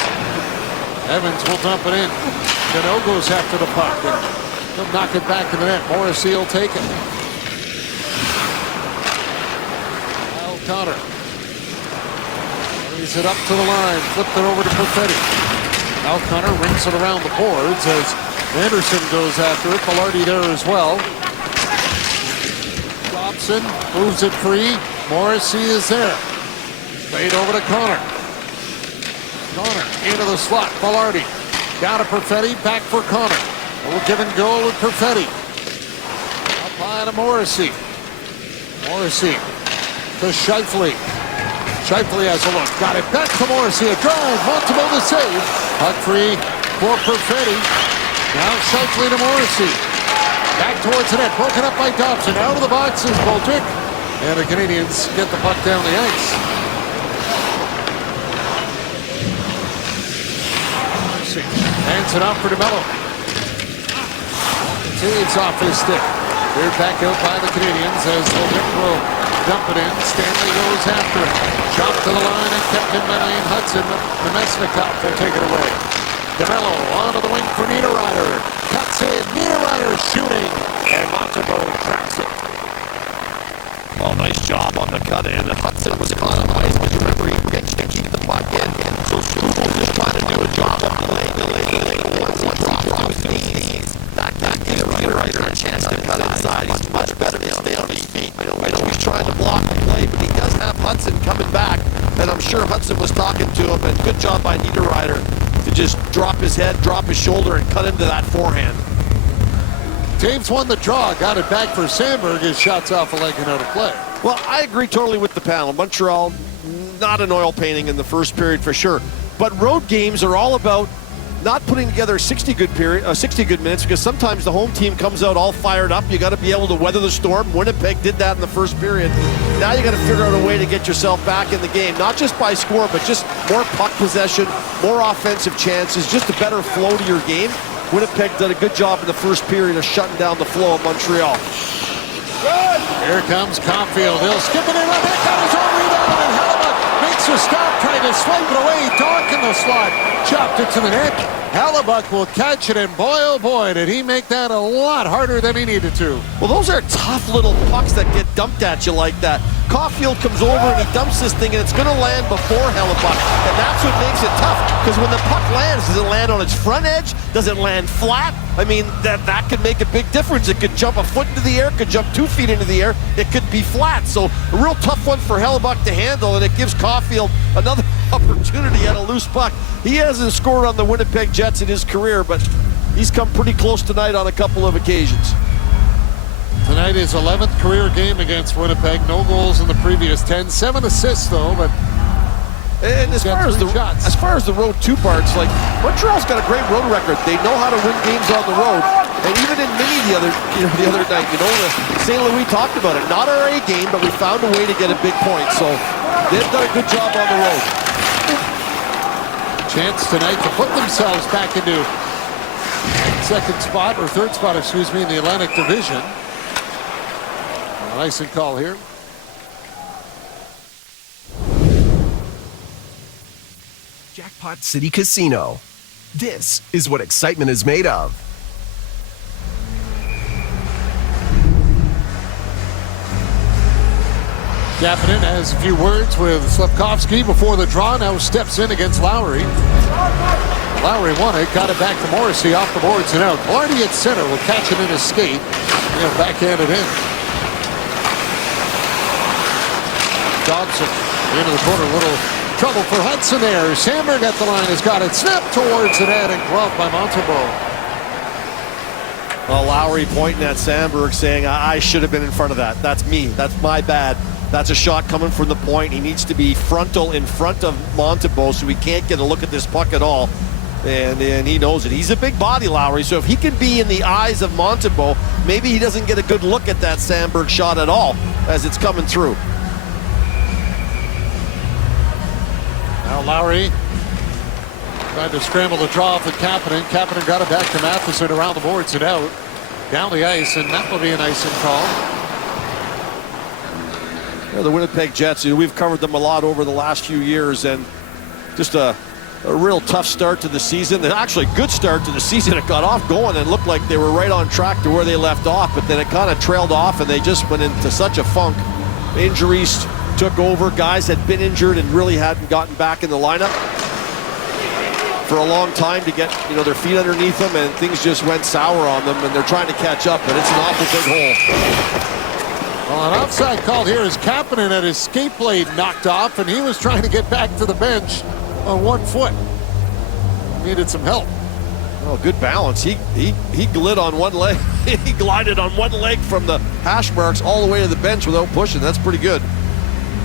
Evans will dump it in. Cano goes after the puck, and he'll knock it back in the net. Morrissey will take it. Kyle Connor brings it up to the line. Flipped it over to Perfetti. Kyle Connor rings it around the boards as Anderson goes after it. Velarde there as well. Dobson moves it free. Morrissey is there. Played over to Connor. Connor into the slot. Velarde down to Perfetti. Back for Connor. A little give and go with Perfetti. Up high to Morrissey. Morrissey to Scheifele. Scheifele has a look. Got it back to Morrissey. A drive. Montembeau to save. Puck free for Perfetti. Now Scheifele to Morrissey. Back towards the net. Broken up by Dobson. Out of the box is Bolduc. And the Canadiens get the puck down the ice. Hands it off for DeMello. Saves off his stick. Cleared back out by the Canadiens as Bolduc will dump it in. Stanley goes after it. Chopped to the line and kept in by Lane Hudson. Nemesnikov will take it away. DeMello onto the wing for Niederreiter. Cuts in. Niederreiter shooting. And Montembeau tracks it. Oh, nice job on the cut in. Hudson was economized, but you remember he pitched to keep the puck in. So Struble just trying to do a job of delaying. Once he drops on his knees, that gives Niederreiter a chance to cut inside. He's much better to stay on his feet. I know he's trying to block the play, but he does have Hudson coming back and I'm sure Hudson was talking to him, and good job by Niederreiter to just drop his head, drop his shoulder, and cut into that forehand. James won the draw, got it back for Sandberg. His shot's off a leg and out of play. Well, I agree totally with the panel. Montreal, not an oil painting in the first period for sure. But road games are all about not putting together 60 good minutes, because sometimes the home team comes out all fired up. You got to be able to weather the storm. Winnipeg did that in the first period. Now you got to figure out a way to get yourself back in the game, not just by score, but just more puck possession, more offensive chances, just a better flow to your game. Winnipeg did a good job in the first period of shutting down the flow of Montreal. Here comes Caulfield. He'll skip it in. Back on his own rebound, and Hellebuck makes a stop, trying to swipe it away. Dawk in the slot, chopped it to the net. Hellebuck will catch it, and boy, oh boy, did he make that a lot harder than he needed to. Well, those are tough little pucks that get dumped at you like that. Caulfield comes over and he dumps this thing, and it's going to land before Hellebuck, and that's what makes it tough, because when the puck lands, does it land on its front edge? Does it land flat? I mean, that could make a big difference. It could jump a foot into the air, could jump 2 feet into the air, it could be flat. So a real tough one for Hellebuck to handle, and it gives Caulfield another opportunity at a loose puck. He hasn't scored on the Winnipeg Jets in his career, but he's come pretty close tonight on a couple of occasions. Tonight is 11th career game against Winnipeg. No goals in the previous 10. 7 assists though, but and as far as the road two parts, like Montreal's got a great road record. They know how to win games on the road. And even in Mini the other night, St. Louis talked about it. Not our A game, but we found a way to get a big point. So they've done a good job on the road. Chance tonight to put themselves back into third spot, in the Atlantic Division. Nice and call here. Jackpot City Casino. This is what excitement is made of. Kapanen has a few words with Slavkovsky before the draw. Now steps in against Lowry. Lowry won it, got it back to Morrissey off the boards and out. Blarney at center will catch it in his skate. He'll backhand it in. Dobson into the corner, little trouble for Hudson there. Sandberg at the line has got it snapped towards the net and gloved by Montembeault. Well, Lowry pointing at Sandberg saying, I should have been in front of that. That's me. That's my bad. That's a shot coming from the point. He needs to be frontal in front of Montembeault, so he can't get a look at this puck at all. And he knows it. He's a big body, Lowry, so if he can be in the eyes of Montembeault, maybe he doesn't get a good look at that Sandberg shot at all as it's coming through. Now Lowry tried to scramble the draw off with Kapanen. Kapanen got it back to Matheson around the boards and out. Down the ice, and that will be an icing call. Yeah, the Winnipeg Jets, we've covered them a lot over the last few years, and just a real tough start to the season. Actually, good start to the season. It got off going and looked like they were right on track to where they left off, but then it kind of trailed off, and they just went into such a funk. Injuries took over. Guys had been injured and really hadn't gotten back in the lineup for a long time to get their feet underneath them, and things just went sour on them, and they're trying to catch up, but it's an awful big hole. Well, an offside call here is Kapanen had his skate blade knocked off, and he was trying to get back to the bench on 1 foot. Needed some help. Oh, good balance. He glid on one leg. He glided on one leg from the hash marks all the way to the bench without pushing. That's pretty good.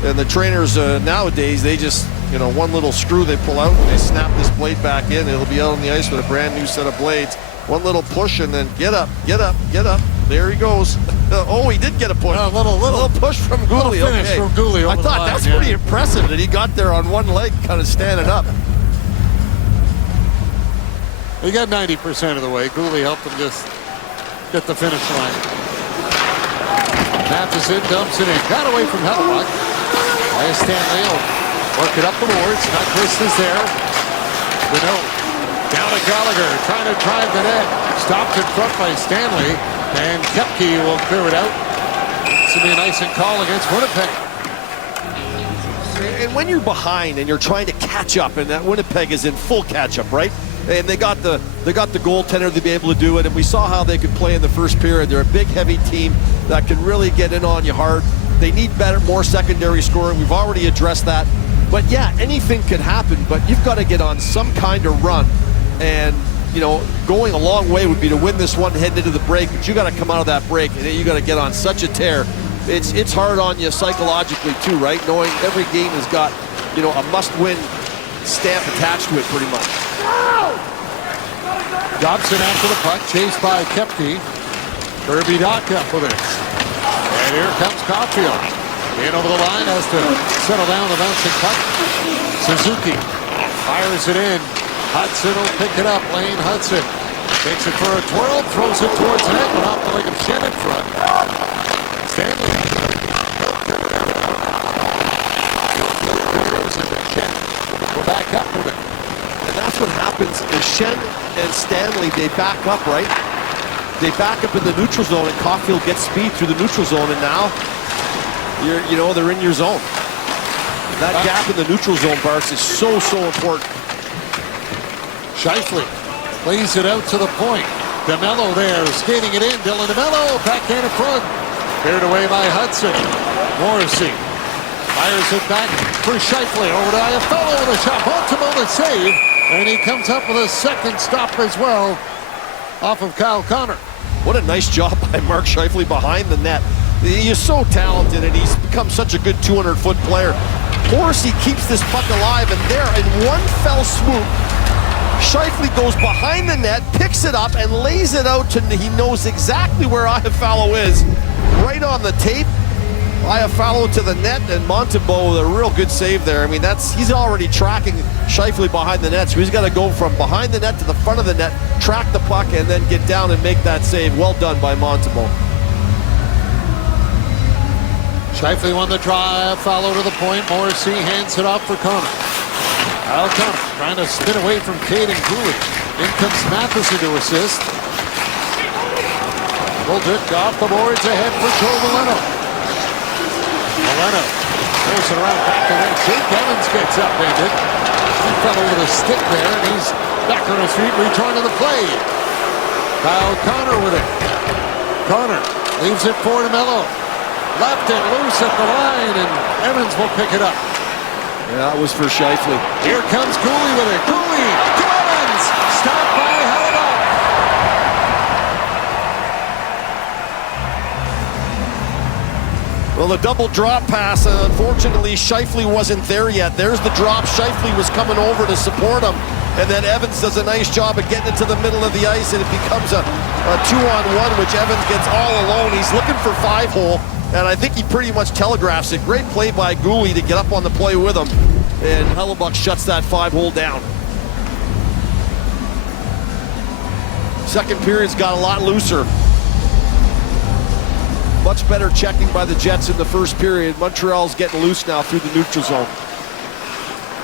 And the trainers nowadays, they just, one little screw they pull out and they snap this blade back in. It'll be out on the ice with a brand new set of blades. One little push and then get up, get up, get up. There he goes. Oh, he did get a push. A little push from Gouli. Finish from Gouli. I thought that's pretty impressive that he got there on one leg, kind of standing up. He got 90% of the way. Gouli helped him just get the finish line. Matheson dumps it in. Got away from Hellebuck. Stanley will work it up the boards. Nyquist is there. Down to Gallagher, trying to drive the net. Stopped in front by Stanley, and Koepke will clear it out. This will be an icing call against Winnipeg. And when you're behind and you're trying to catch up, and that Winnipeg is in full catch-up, right? And they got the goaltender to be able to do it, and we saw how they could play in the first period. They're a big, heavy team that can really get in on you hard. They need more secondary scoring. We've already addressed that. But yeah, anything could happen, but you've got to get on some kind of run. And, you know, going a long way would be to win this one heading into the break, but you got to come out of that break and you got to get on such a tear. It's hard on you psychologically too, right? Knowing every game has got, you know, a must-win stamp attached to it pretty much. Dobson after the puck, chased by Kepke. Kirby Dock up with it. And here comes Caulfield. In over the line, has to settle down the bouncing puck. Suzuki fires it in. Hudson will pick it up. Lane Hudson takes it for a twirl, throws it towards net, but off the leg of Shen in front. Stanley. Shen will back up with it. And that's what happens is Shen and Stanley, they back up, right? They back up in the neutral zone, and Caulfield gets speed through the neutral zone, and now they're in your zone. That gap in the neutral zone, Barks, is so important. Scheifele plays it out to the point. DeMello there, skating it in. Dylan DeMello, backhand in front. Cleared away by Hudson. Morrissey fires it back for Scheifele. Over to Iafallo with a shot. Montembeault the save. And he comes up with a second stop as well off of Kyle Connor. What a nice job by Mark Scheifele behind the net. He is so talented, and he's become such a good 200-foot player. Morrissey keeps this puck alive, and there, in one fell swoop, Scheifele goes behind the net, picks it up, and lays it out to, he knows exactly where Iafallo is. Right on the tape, Iafallo to the net, and Montembeault with a real good save there. I mean, he's already tracking Scheifele behind the net, so he's got to go from behind the net to the front of the net, track the puck, and then get down and make that save. Well done by Montembeault. Scheifele won the drive, follow to the point. Morrissey hands it off for Connor. Kyle Connor trying to spin away from Caden Cooley. In comes Matheson to assist. Bolduc off the boards ahead for Joe Milano. Milano throws it around back to net. Jake Evans gets upended. He fell over the stick there, and he's back on his feet, returning the play. Kyle Connor with it. Connor leaves it for DeMello. Left it loose at the line, and Evans will pick it up. Yeah, that was for Scheifele. Here comes Cooley with it. Cooley to Evans. Stopped by Hellebuyck. Well, the double drop pass, unfortunately, Scheifele wasn't there yet. There's the drop. Scheifele was coming over to support him. And then Evans does a nice job of getting it to the middle of the ice, and it becomes a 2-on-1, which Evans gets all alone. He's looking for 5-hole. And I think he pretty much telegraphs it. Great play by Gooley to get up on the play with him. And Hellebuyck shuts that 5-hole down. Second period's got a lot looser. Much better checking by the Jets in the first period. Montreal's getting loose now through the neutral zone.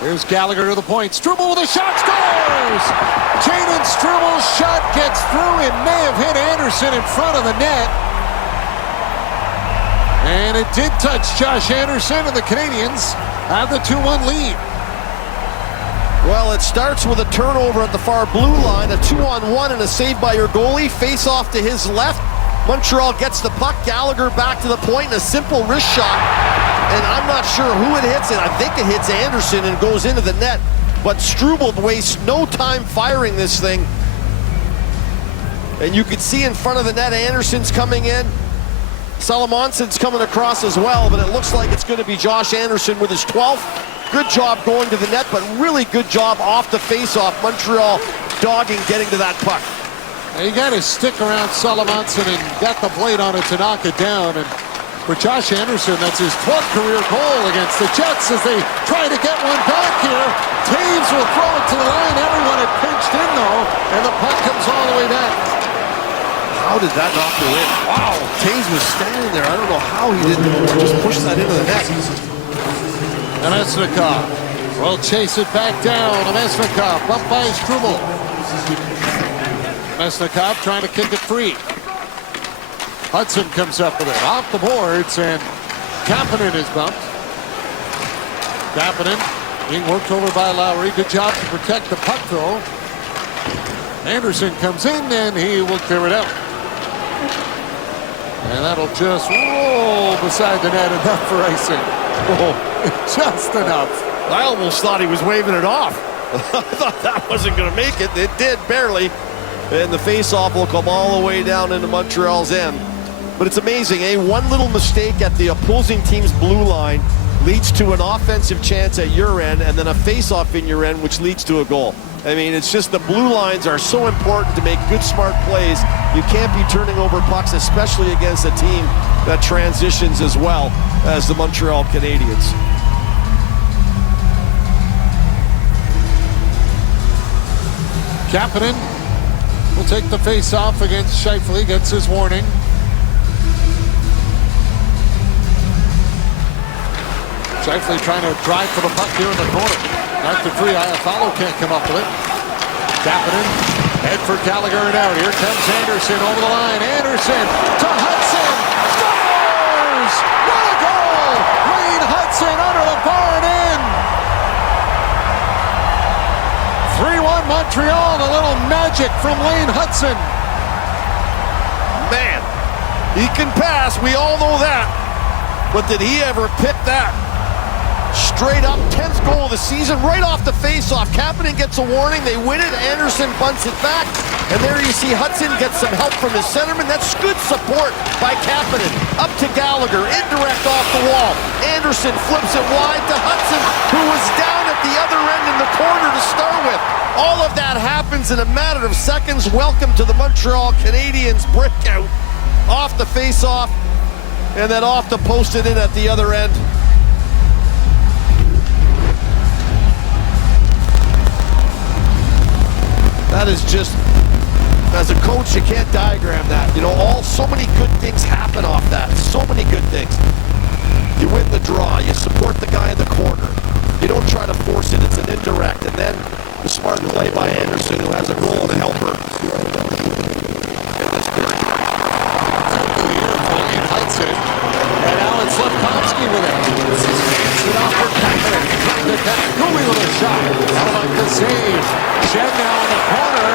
Here's Gallagher to the point. Struble with a shot, scores! Jaden Struble's shot gets through. It may have hit Anderson in front of the net. And it did touch Josh Anderson, and the Canadiens have the 2-1 lead. Well, it starts with a turnover at the far blue line, a 2-on-1 and a save by your goalie. Face off to his left. Montreal gets the puck. Gallagher back to the point, and a simple wrist shot. And I'm not sure who it hits, and I think it hits Anderson and goes into the net. But Struble wastes no time firing this thing. And you can see in front of the net, Anderson's coming in. Salomonson's coming across as well, but it looks like it's going to be Josh Anderson with his 12th. Good job going to the net, but really good job off the face-off. Montreal dogging, getting to that puck. He got his stick around Salomonson and got the blade on it to knock it down. And for Josh Anderson, that's his 12th career goal against the Jets as they try to get one back here. Taves will throw it to the line. Everyone had pinched in, though, and the puck comes all the way back. How did that not go in? Wow, Taves was standing there. I don't know how he didn't just push that into the net. Nemesnikov will chase it back down. Nemesnikov up by Struble. Nemesnikov trying to kick it free. Hudson comes up with it off the boards, and Kapanen is bumped. Kapanen being worked over by Lowry. Good job to protect the puck, though. Anderson comes in, and he will clear it out. And that'll just roll beside the net, enough for icing. Oh, just enough. I almost thought he was waving it off. I thought that wasn't going to make it. It did, barely. And the face-off will come all the way down into Montreal's end. But it's amazing, eh? One little mistake at the opposing team's blue line leads to an offensive chance at your end, and then a face-off in your end, which leads to a goal. I mean, it's just the blue lines are so important to make good, smart plays. You can't be turning over pucks, especially against a team that transitions as well as the Montreal Canadiens. Kapanen will take the face-off against Scheifele, gets his warning. Scheifele trying to drive for the puck here in the corner. Knocked it free. Iafallo can't come up with it. Kapanen, head for Gallagher and out. Here comes Anderson over the line. Anderson to Hudson. Scores! What a goal! Wayne Hudson under the bar and in. 3-1 Montreal. A little magic from Wayne Hudson. Man, he can pass. We all know that. But did he ever pick that? Straight up, 10th goal of the season, right off the face-off. Kapanen gets a warning, they win it, Anderson bunts it back, and there you see Hudson gets some help from his centerman. That's good support by Kapanen. Up to Gallagher, indirect off the wall. Anderson flips it wide to Hudson, who was down at the other end in the corner to start with. All of that happens in a matter of seconds. Welcome to the Montreal Canadiens breakout. Off the face-off, and then off to post it in at the other end. That is just, as a coach, you can't diagram that. You know, so many good things happen off that. So many good things. You win the draw, you support the guy in the corner. You don't try to force it, it's an indirect. And then the smart play by Anderson, who has a goal and a helper. Hudson, and now it's Lepkowski with it. Hands it off for Kapanen. Trying to back. Cooley with a shot. How about the save? Shed now in the corner.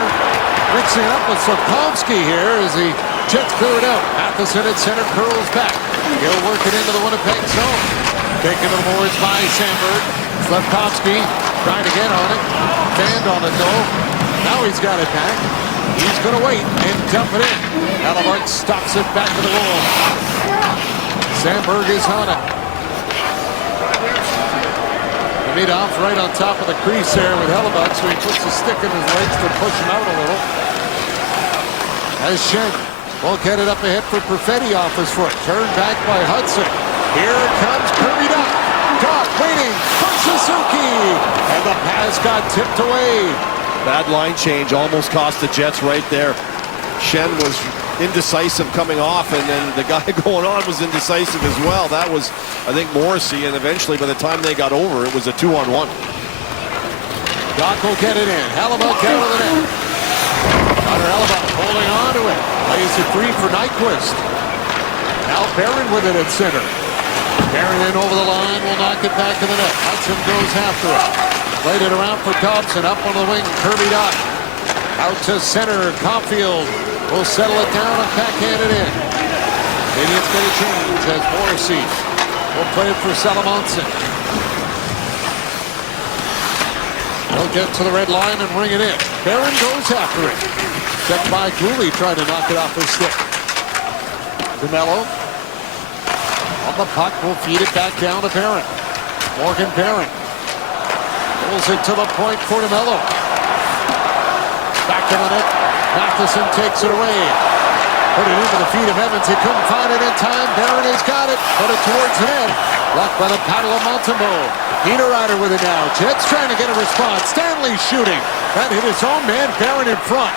Mixing it up with Lepkowski here as the Jets clear it out. Matheson at center curls back. He'll work it into the Winnipeg zone. Taken to the boards by Sandberg. Lepkowski trying to get on it. Fanned on it though. Now he's got it back. He's going to wait and dump it in. Hellebuck stops it back to the goal. Sandberg is on it. Medoff right on top of the crease there with Hellebuck, so he puts the stick in his legs to push him out a little. As Shen will get it up ahead for Perfetti off his foot. Turned back by Hudson. Here comes Kirby Dach. Dach waiting for Suzuki. And the pass got tipped away. Bad line change, almost cost the Jets right there. Shen was indecisive coming off, and then the guy going on was indecisive as well. That was, I think, Morrissey, and eventually by the time they got over, it was a 2-on-1. Dach will get it in. Hellebuck out of the net. Connor Hellebuck holding on to it. Plays it free for Nyquist. Now Barron with it at center. Barron in over the line, will knock it back to the net. Hudson goes after it. Played it around for Dobson, up on the wing, Kirby Dach. Out to center, Caulfield will settle it down and backhand it in. Maybe it's going to change as Morrissey will play it for Salamonson. He'll get to the red line and ring it in. Barron goes after it. Checked by Cooley, trying to knock it off his stick. DeMello on the puck, will feed it back down to Barron. Morgan Barron pulls it to the point for DeMello. Back in the net. Matheson takes it away. Put it into the feet of Evans. He couldn't find it in time. Barron has got it. Put it towards the net. Blocked by the paddle of Montembeau. Niederreiter with it now. Jets trying to get a response. Stanley shooting. That hit his own man. Barron in front.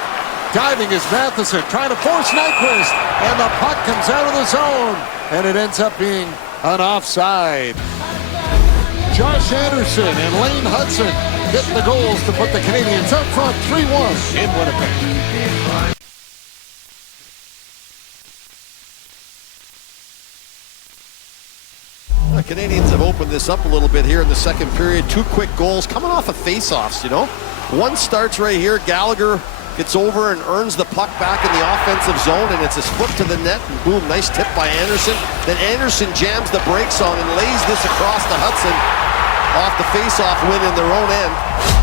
Diving is Matheson. Trying to force Nyquist. And the puck comes out of the zone. And it ends up being an offside. Josh Anderson and Lane Hudson hit the goals to put the Canadiens up front 3-1 in Winnipeg. The Canadiens have opened this up a little bit here in the second period. 2 quick goals coming off of face-offs, you know. One starts right here. Gallagher gets over and earns the puck back in the offensive zone, and it's his foot to the net, and boom, nice tip by Anderson. Then Anderson jams the brakes on and lays this across to Hudson. off the face-off win in their own end.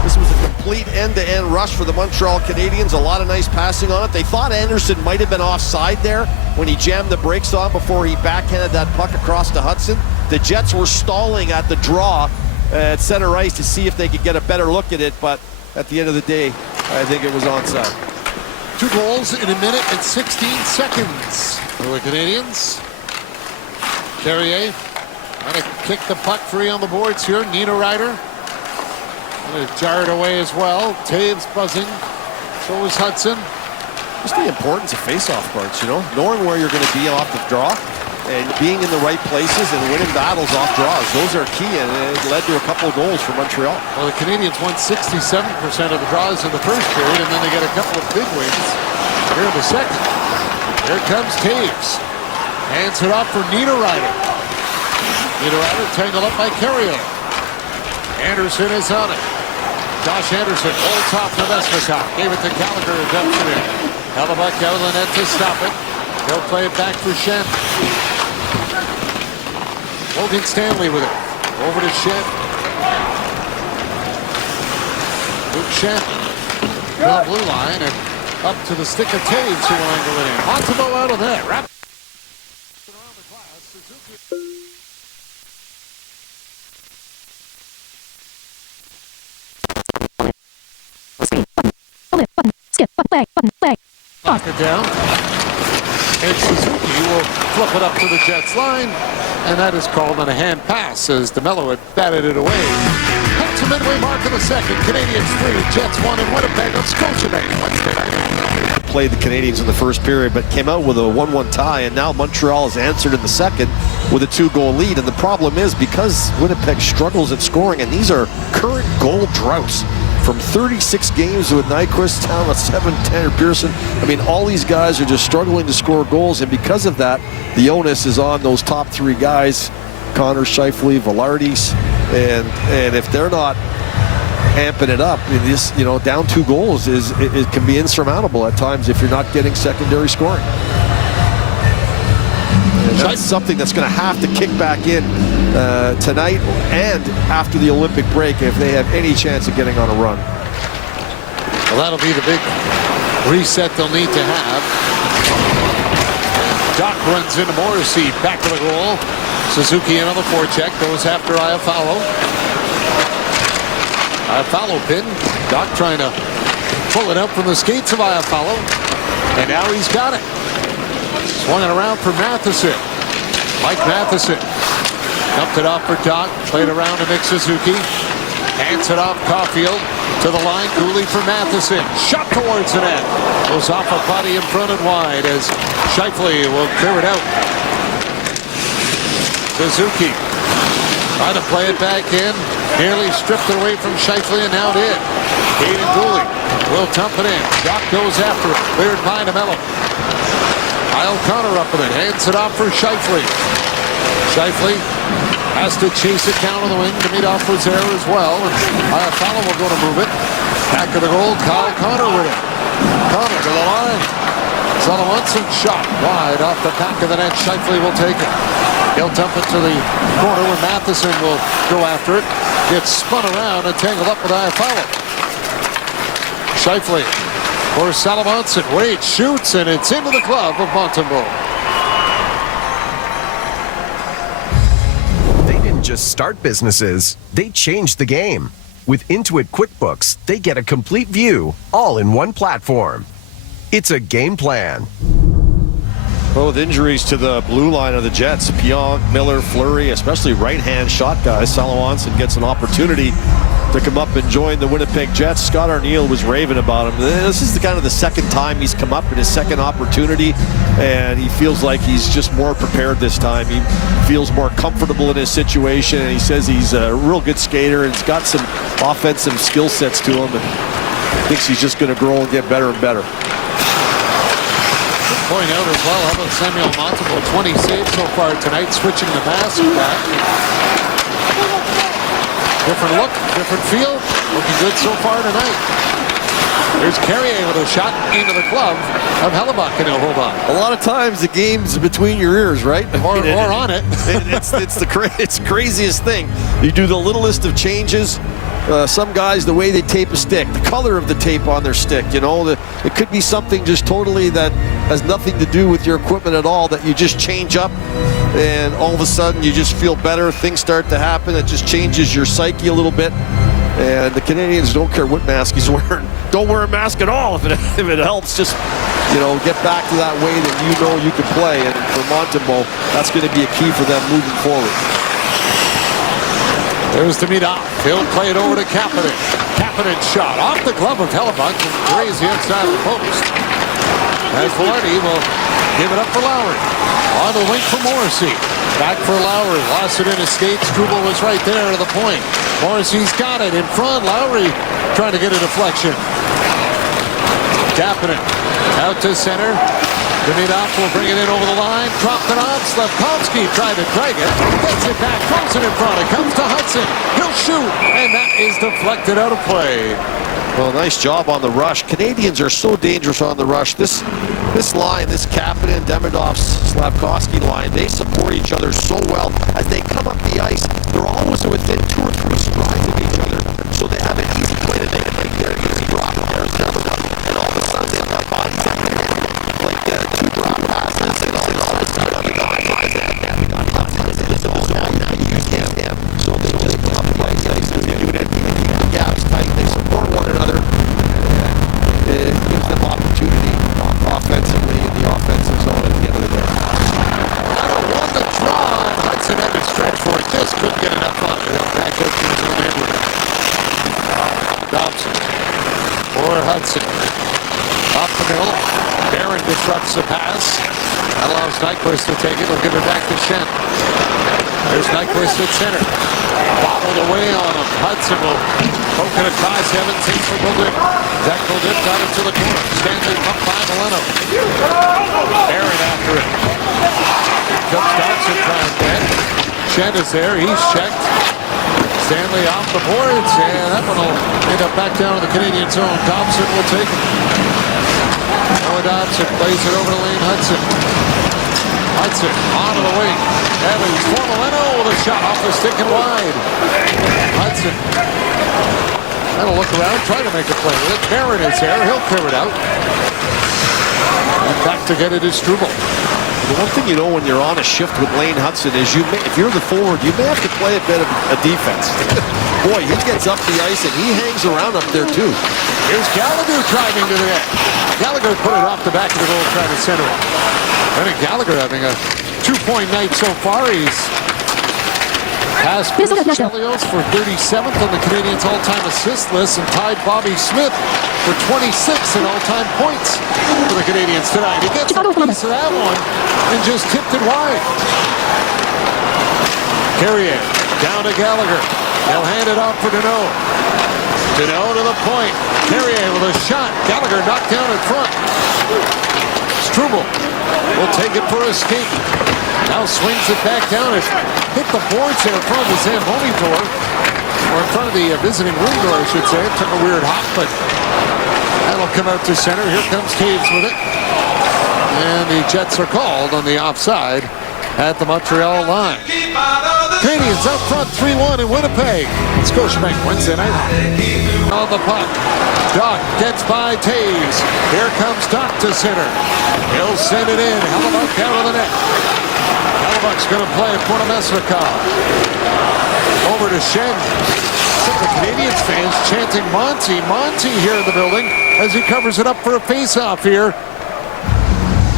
This was a complete end-to-end rush for the Montreal Canadiens. A lot of nice passing on it. They thought Anderson might have been offside there when he jammed the brakes on before he backhanded that puck across to Hudson. The Jets were stalling at the draw at center ice to see if they could get a better look at it, but at the end of the day, I think it was onside. 2 goals in 1 minute and 16 seconds for the Canadiens. Carrier trying to kick the puck free on the boards here. Nina Ryder going to jar it away as well. Taves buzzing. So is Hudson. Just the importance of face-off parts, you know, knowing where you're going to be off the draw and being in the right places and winning battles off draws. Those are key, and it led to a couple of goals for Montreal. Well, the Canadiens won 67% of the draws in the first period, and then they get a couple of big wins here in the second. Here comes Taves. Hands it off for Nina Ryder. Nina Ryder tangled up by Carrier. Anderson is on it. Josh Anderson holds off to Vesmikov. Gave it to Gallagher, dumps it in. Hellebuck out of the net to stop it. He'll play it back for Shen. Logan Stanley with it. Over to Shen. Luke Shen. To the blue line and up to the stick of Taves, who will angle it in. Montembeault out of there. Around the glass, Suzuki. Knock it down. And Suzuki will flip it up to the Jets line. And that is called on a hand pass as DeMello had batted it away. Up to midway mark of the second. Canadiens 3, Jets 1 in Winnipeg on Scotiabank Wednesday night. Played the Canadiens in the first period, but came out with a 1-1 tie, and now Montreal has answered in the second with a 2-goal lead. And the problem is, because Winnipeg struggles at scoring, and these are current goal droughts, from 36 games with Nyquist down to 7, Tanner Pearson. I mean, all these guys are just struggling to score goals, and because of that, the onus is on those top 3 guys, Connor, Scheifele, Velarde, and if they're not amping it up, this, you know, down 2 goals it can be insurmountable at times if you're not getting secondary scoring. And that's something that's going to have to kick back in tonight and after the Olympic break if they have any chance of getting on a run. Well, that'll be the big reset they'll need to have. Doc runs into Morrissey, back to the goal. Suzuki another forecheck, goes after Iafallo. Iafallo pin. Doc trying to pull it up from the skates of Iafallo. And now he's got it. Swung it around for Matheson. Mike Matheson. Dumped it off for Doc. Played around to Nick Suzuki. Hands it off Caulfield. To the line. Cooley for Matheson. Shot towards the net. Goes off a body in front and wide as Scheifele will clear it out. Suzuki. Trying to play it back in. Nearly stripped it away from Scheifele and now did. Caden Cooley will dump it in. Doc goes after it. Cleared by DeMello. Kyle Connor up with it. Hands it off for Scheifele. Scheifele has to chase it down on the wing to meet off Rozier as well. And Iafallo will go to move it. Back of the goal. Kyle Connor with it. Connor to the line. Sullivanson shot wide off the back of the net. Scheifele will take it. He'll dump it to the corner when Matheson will go after it. Gets spun around and tangled up with Iafallo. Scheifele for Sullivanson. Wade shoots and it's into the glove of Montembeault. They didn't just start businesses, they changed the game. With Intuit QuickBooks, they get a complete view, all in one platform. It's a game plan. Well, with injuries to the blue line of the Jets, Pionk, Miller, Fleury, especially right-hand shot guys, Sullivanson gets an opportunity to come up and join the Winnipeg Jets. Scott Arniel was raving about him. This is kind of the second time he's come up in his second opportunity, and he feels like he's just more prepared this time. He feels more comfortable in his situation, and he says he's a real good skater and he's got some offensive skill sets to him, and thinks he's just going to grow and get better and better. Point out as well, how about Samuel Montembeault, 20 saves so far tonight, switching the mask back. Different look, different feel, looking good so far tonight. There's Carrier with a shot into the glove of Hellebuck, and he'll hold on. A lot of times the game's between your ears, right? Or on it. It's the craziest thing. You do the littlest of changes. Some guys, the way they tape a stick, the color of the tape on their stick, you know, it could be something just totally that has nothing to do with your equipment at all, that you just change up and all of a sudden you just feel better. Things start to happen. It just changes your psyche a little bit. And the Canadians don't care what mask he's wearing. Don't wear a mask at all if it helps. Just, you know, get back to that way that you know you can play. And for Montembeault, that's going to be a key for them moving forward. There's Demidov. He'll play it over to Kapanen. Kapanen's shot off the glove of Hellebuck and grazes the outside of the post. As Velarde will give it up for Lowry. On the wing for Morrissey. Back for Lowry. Lost it in his skates. Struble was right there to the point. Morrissey's got it in front. Lowry trying to get a deflection. Kapanen out to center. Demidov will bring it in over the line. Dropped it on. Slavkovsky tried to drag it. Gets it back. Throws it in front. It comes to Hudson. He'll shoot. And that is deflected out of play. Well, nice job on the rush. Canadians are so dangerous on the rush. This line, this Kapanen, Demidov, Slavkovsky line, they support each other so well. As they come up the ice, they're always within 2 or 3 strides of each other. So they have an easy play to make their easy drop. There's Demidov, and all of a sudden they've got bodies everywhere. Like 2 drop passes, and all of a sudden you got guys that we got Hudson in the zone. Now you use him. So they come up the ice, the gaps tight, they support one another. It gives them opportunity offensively in the offensive zone at the end of the day. Won the draw, and Hudson had to stretch for it. Just couldn't get enough on it. Back up to his own neighborhood. Dobson for Hudson. Off the middle. Barron disrupts the pass. That allows Nyquist to take it. He'll give it back to Schenn. There's Nyquist at center. Bobbled away on him. Hudson will poke it across. Evans takes for Goldip. Zach Goldip got it to the corner. Stanley up by Milano. Barron after it. Comes Dobson trying back. Schenn is there. He's checked. Stanley off the boards. And that one will end up back down in the Canadian zone. Dobson will take it. Noah Dobson plays it over to Lane Hudson. Hudson onto the wing. Evans for Milano with a shot off the stick and wide. Hudson. That'll look around, try to make a play with it. Barron is there. He'll clear it out. And back to get it is Struble. The one thing you know when you're on a shift with Lane Hudson is if you're the forward, you may have to play a bit of a defense. Boy, he gets up the ice and he hangs around up there too. Here's Gallagher driving to the net. Gallagher put it off the back of the goal, trying to center it. I think Gallagher having a 2-point night so far. He's passed Chelios for 37th on the Canadiens' all-time assist list and tied Bobby Smith for 26th in all-time points for the Canadiens tonight. He gets a piece of that one and just tipped it wide. Carrier down to Gallagher. They'll hand it off for Deneau. Deneau to the point. Carrier with a shot. Gallagher knocked down in front. Struble will take it for a skate. Now swings it back down. It hit the boards there in front of the Zamboni door. Or in front of the visiting room door, I should say. It took a weird hop, but that'll come out to center. Here comes Taves with it. And the Jets are called on the offside at the Montreal line. Canadiens up front 3-1 in Winnipeg. Scotiabank Wednesday night. On the puck. Doc gets by Taves. Here comes Doc to center. He'll send it in. Hellebuck out of the net. Hellebuck's going to play for Mesnikov. Over to Schenn. Some of the Canadiens fans chanting Monty, Monty here in the building as he covers it up for a face-off here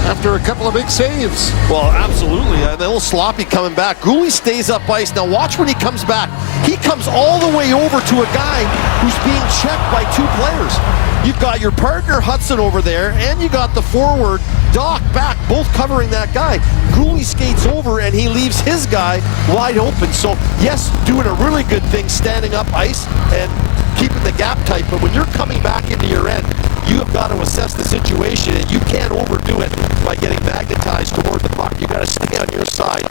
after a couple of big saves. Well, absolutely. A little sloppy coming back. Gooley stays up ice. Now watch when he comes back. He comes all the way over to a guy who's being checked by 2 players. You've got your partner Hudson over there, and you got the forward Doc back, both covering that guy. Gooley skates over, and he leaves his guy wide open. So, yes, doing a really good thing, standing up ice and keeping the gap tight. But when you're coming back into your end, you have got to assess the situation, and you can't overdo it by getting magnetized toward the puck. You got to stay on your side.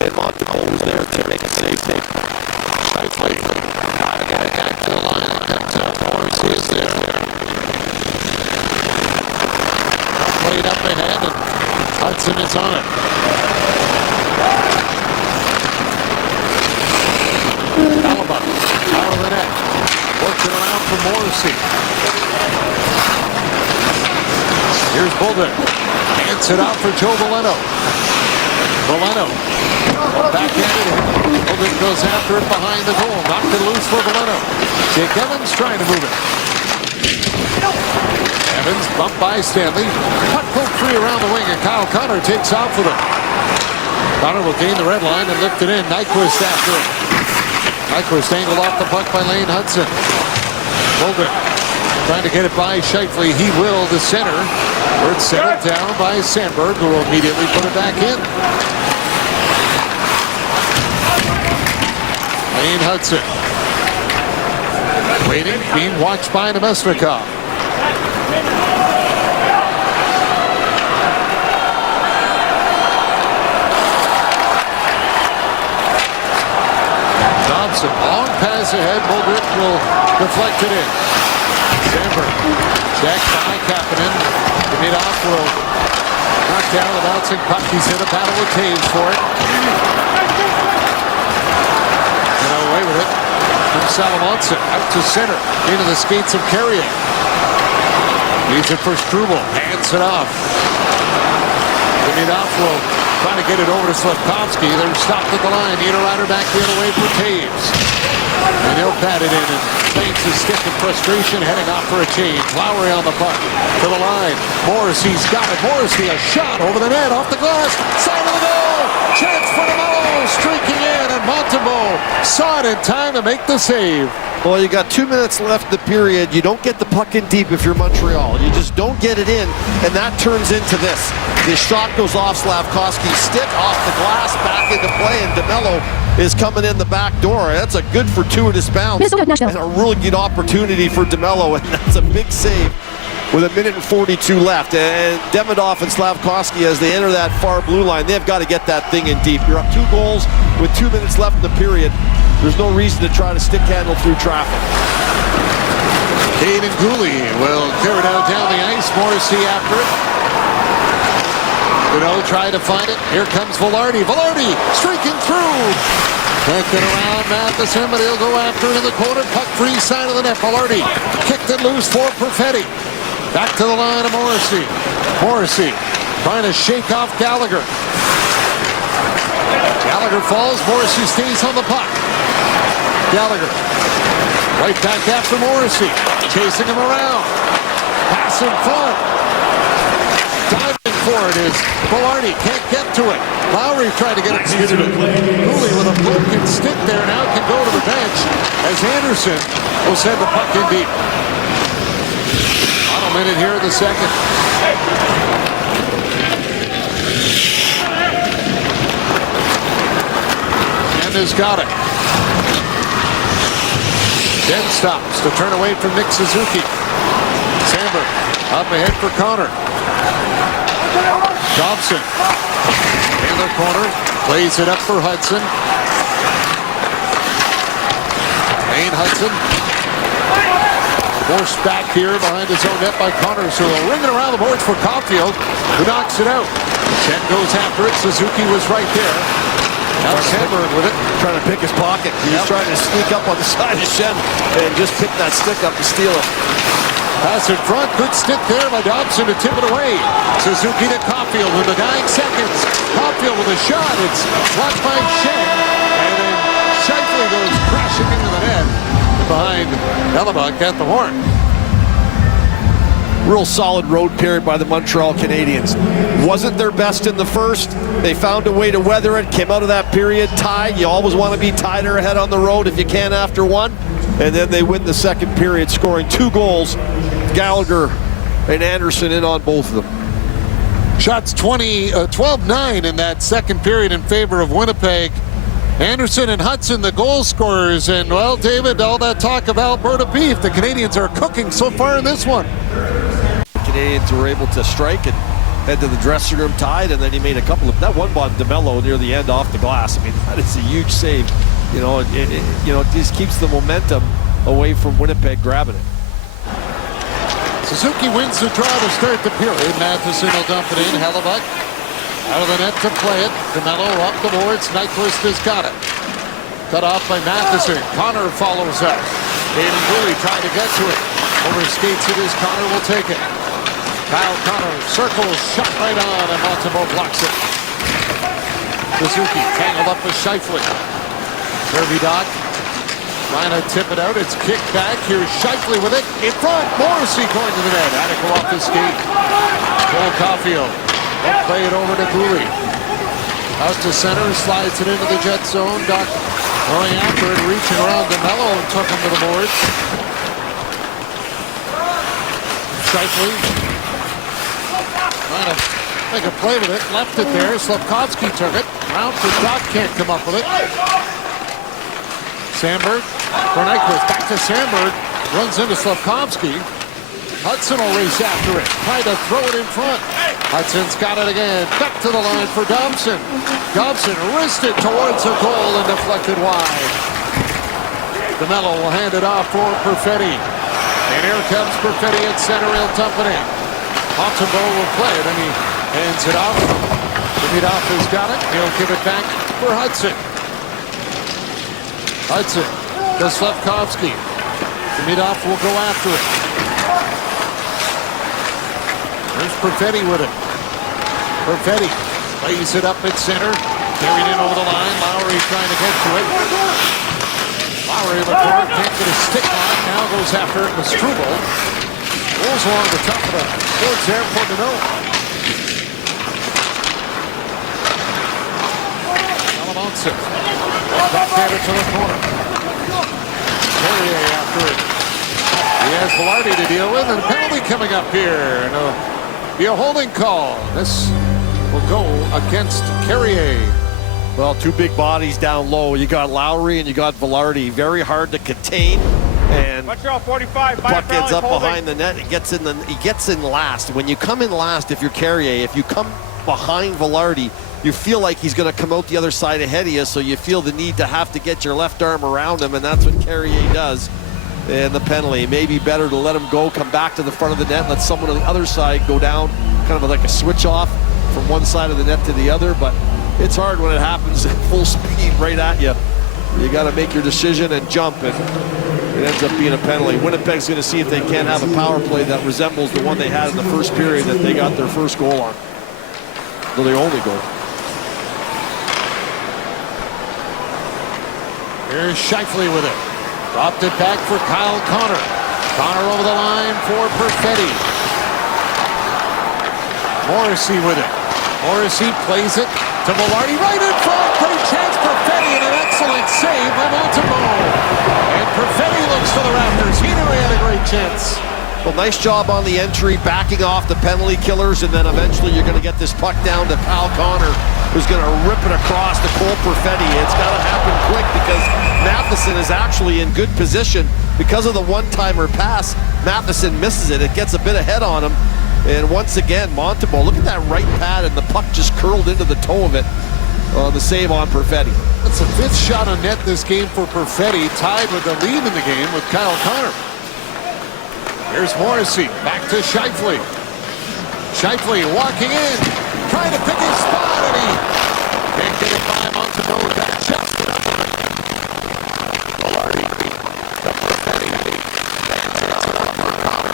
And Montembeault was there to make a save. Shifley. Back to the line. Morrissey is there. Wade up ahead, and Hudson is on it. Alaba out of the net. Works it around for Morrissey. Here's Bolden. Hands it out for Joe Valeno. Valeno. Backhanded him. Bolden goes after it behind the goal. Knocked it loose for Valeno. Jake Evans trying to move it. Evans bumped by Stanley. Puck poked free around the wing, and Kyle Connor takes off with it. Connor will gain the red line and lift it in. Nyquist after it. Nyquist angled off the puck by Lane Hudson. Bolden trying to get it by Scheifele. He will to center. Where it's settled down by Sandberg, who will immediately put it back in. Lane Hudson. Waiting, being watched by Nemesnikov. Dobson, long pass ahead. Mulgrew will deflect it in. Sandberg, checked by Kapanen. Demidov will knock down the bouncing puck. He's in a battle with Taves for it. And away with it. From Salamonson out to center into the skates of Carrier. Needs it for Struble. Hands it off. Demidov will try to get it over to Slavkovsky. They're stopped at the line. Niederreiter back the other way for Taves. And he'll pat it in and claims his stick in frustration, heading off for a change. Lowry on the puck to the line. Morrissey's got it. Morrissey, a shot over the net, off the glass, side of the goal. Chance for DeMello, streaking in, and Montembeault saw it in time to make the save. Well, you got 2 minutes left in the period. You don't get the puck in deep if you're Montreal. You just don't get it in, and that turns into this. The shot goes off Slavkovsky's stick, off the glass, back into play, and DeMello is coming in the back door. That's a good fortuitous bounce. And a really good opportunity for DeMello, and that's a big save with 1:42 left. And Demidov and Slavkovsky, as they enter that far blue line, they've got to get that thing in deep. You're up 2 goals with 2 minutes left in the period. There's no reason to try to stick handle through traffic. Hayden Gooley will carry it out down the ice. Morrissey after it. Try to find it. Here comes Velarde. Velarde streaking through. Can't get around Matheson, but he'll go after it in the corner. Puck free side of the net. Velarde kicked it loose for Perfetti. Back to the line of Morrissey. Morrissey trying to shake off Gallagher. Gallagher falls. Morrissey stays on the puck. Gallagher right back after Morrissey. Chasing him around. Pass in front. Diving for it is Velarde. Can't get to it. Lowry tried to get it to Gooley with a broken stick there. Now can go to the bench as Anderson will send the puck in deep. Final minute here in the second. And has got it. Then stops to turn away from Nick Suzuki. Sandberg up ahead for Connor. Dobson in the corner, plays it up for Hudson. Lane Hudson forced back here behind his own net by Connor, so they'll ring it around the boards for Caulfield, who knocks it out. Chen goes after it. Suzuki was right there. Now Sandberg with it, trying to pick his pocket. He's trying to sneak up on the side of Shen and just pick that stick up to steal it. Pass in front, good stick there by Dobson to tip it away. Suzuki to Caulfield with the 9 seconds. Caulfield with a shot. It's blocked by Shen. And then Scheifele goes crashing into the net behind Hellebuck at the horn. Real solid road period by the Montreal Canadiens. Wasn't their best in the first. They found a way to weather it. Came out of that period tied. You always want to be tied or ahead on the road if you can after one. And then they win the second period, scoring 2 goals. Gallagher and Anderson in on both of them. Shots 12-9 in that second period in favor of Winnipeg. Anderson and Hudson, the goal scorers. And, well, David, all that talk of Alberta beef, the Canadiens are cooking so far in this one. The Canadiens were able to strike and head to the dressing room tied, and then he made a couple of, that one by DeMello near the end off the glass. I mean, that is a huge save. You know, it just keeps the momentum away from Winnipeg grabbing it. Suzuki wins the draw to start the period. Matheson will dump it in. Hellebuck out of the net to play it. DeMello up the boards. Nyquist has got it. Cut off by Matheson. Connor follows up. Aiden Dooley trying to get to it. Over skates it as Connor will take it. Kyle Connor circles, shot right on, and Montembeault blocks it. Suzuki tangled up with Scheifele. Kirby Doc trying to tip it out. It's kicked back. Here's Scheifele with it. In front. Morrissey going to the net. Had to go off the skate. Cole Caulfield will play it over to Dooley. Out to center. Slides it into the Jet zone. Doc going after it. Reaching around DeMello and took him to the boards. Scheifele trying to make a play with it. Left it there. Slafkovsky took it. Round for Doc. Can't come up with it. Sandberg for Nyquist. Back to Sandberg. Runs into Slafkovsky. Hudson will race after it. Trying to throw it in front. Hudson's got it again. Back to the line for Dobson. Dobson wristed towards the goal and deflected wide. DeMello will hand it off for Perfetti. And here comes Perfetti at center. He'll dump it in. Montembeault will play it and he hands it off. Demidov has got it. He'll give it back for Hudson. Hudson to Slafkovsky. Demidov will go after it. There's Perfetti with it. Perfetti lays it up at center. Carried in over the line. Lowry trying to get to it. Lowry in the corner. Can't get a stick on it. Now goes after it with Struble. Rolls along the top of the boards there for Deneau. Alamonson. Backhander to the corner. Carrier after it. He has Velarde to deal with, and a penalty coming up here. And be a holding call. This will go against Carrier. Well, two big bodies down low. You got Lowry and you got Velarde. Very hard to contain. And Montreal 45. the puck ends up behind the net. He gets in last. When you come in last, if you're Carrier, if you come behind Velarde, you feel like he's going to come out the other side ahead of you, so you feel the need to have to get your left arm around him, and that's what Carrier does. And the penalty, maybe better to let him go, come back to the front of the net, let someone on the other side go down, kind of like a switch off from one side of the net to the other. But it's hard when it happens at full speed right at you. You got to make your decision and jump, and it ends up being a penalty. Winnipeg's going to see if they can't have a power play that resembles the one they had in the first period that they got their first goal on. Well, their only goal. Here's Scheifele with it. Dropped it back for Kyle Connor. Connor over the line for Perfetti. Morrissey with it. Morrissey plays it to Velarde right in front. Great chance. Perfetti and an excellent save by Montembeault. And Perfetti looks to the rafters. He knew he had a great chance. Well, nice job on the entry, backing off the penalty killers, and then eventually you're going to get this puck down to Kyle Connor, who's going to rip it across to Cole Perfetti. It's got to happen quick because Matheson is actually in good position. Because of the one-timer pass, Matheson misses it. It gets a bit ahead on him. And once again, Montembeault, look at that right pad, and the puck just curled into the toe of it on the save on Perfetti. That's the fifth shot on net this game for Perfetti, tied with the lead in the game with Kyle Connor. Here's Morrissey, back to Scheifele. Scheifele walking in, trying to pick his spot, and he can't get it by Montembeault with that just enough. Velarde, Perfetti, hands it off for Connor.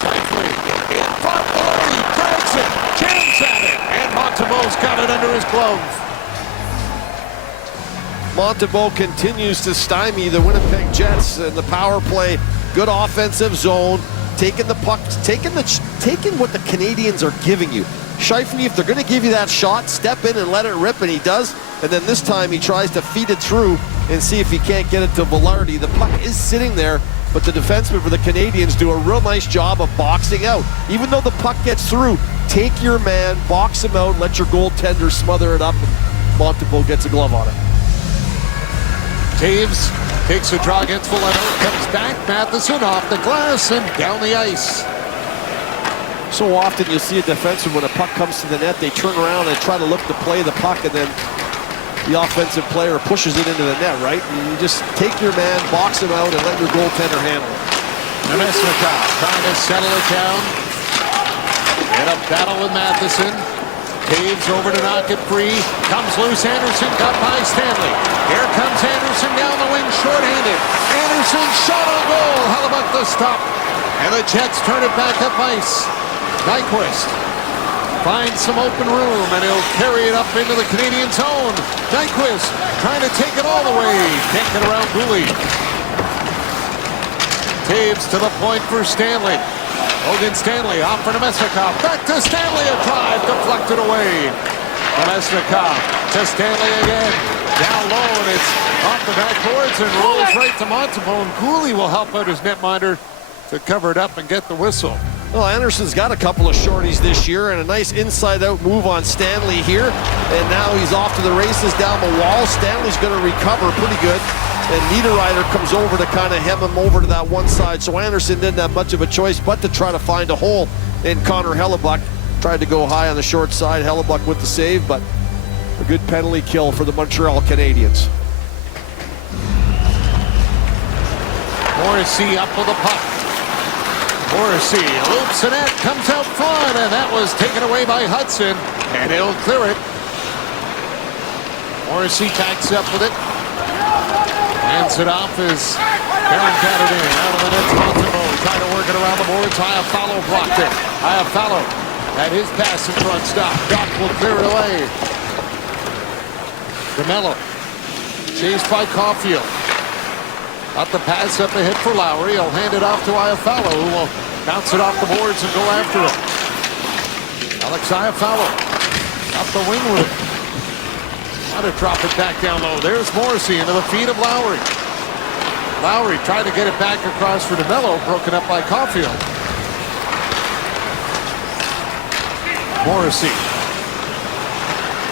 Scheifele, in front, Velarde drags it, jams at it, and Montembeault's got it under his glove. Montembeault continues to stymie the Winnipeg Jets in the power play. Good offensive zone, taking the puck, taking what the Canadiens are giving you. Scheifele, if they're going to give you that shot, step in and let it rip, and he does. And then this time he tries to feed it through and see if he can't get it to Velarde. The puck is sitting there, but the defensemen for the Canadiens do a real nice job of boxing out. Even though the puck gets through, take your man, box him out, let your goaltender smother it up, and Montembeault gets a glove on it. Taves takes a draw against Velarde, comes back, Matheson off the glass and down the ice. So often you'll see a defenseman, when a puck comes to the net, they turn around and try to look to play the puck, and then the offensive player pushes it into the net, right? You just take your man, box him out, and let your goaltender handle it. Nemesnikov trying to settle it down. In a battle with Matheson. Taves over to knock it free. Comes loose. Anderson got by Stanley. Here comes Anderson down the wing, shorthanded. Anderson shot on goal. Hellebuyck the stop. And the Jets turn it back up ice. Nyquist finds some open room, and he'll carry it up into the Canadian zone. Nyquist trying to take it all the way. Can't get around Gooley. Taves to the point for Stanley. Logan Stanley off for Nemesnikov. Back to Stanley, a drive deflected away. Nemesnikov to Stanley again. Down low, and it's off the backboards and rolls right to Montembeault. And Gooley will help out his netminder to cover it up and get the whistle. Well, Anderson's got a couple of shorties this year, and a nice inside-out move on Stanley here. And now he's off to the races down the wall. Stanley's going to recover pretty good. And Niederreiter comes over to kind of hem him over to that one side. So Anderson didn't have much of a choice but to try to find a hole in Connor Hellebuyck. Tried to go high on the short side. Hellebuyck with the save, but a good penalty kill for the Montreal Canadiens. Morrissey up with the puck. Morrissey loops the net, comes out front, and that was taken away by Hudson, and he'll clear it. Morrissey backs up with it. Hands it off as Aaron got it in. Out of the net to Montembeault. Trying to work it around the boards. Iafallo blocked it. Iafallo had his pass in front stop. Doc will clear it away. DeMello chased by Caulfield. Got the pass up ahead for Lowry. He'll hand it off to Iafallo, who will bounce it off the boards and go after it. Alex Iafallo up the wing with it. To drop it back down low. There's Morrissey into the feet of Lowry. Lowry tried to get it back across for DeMello, broken up by Caulfield. Morrissey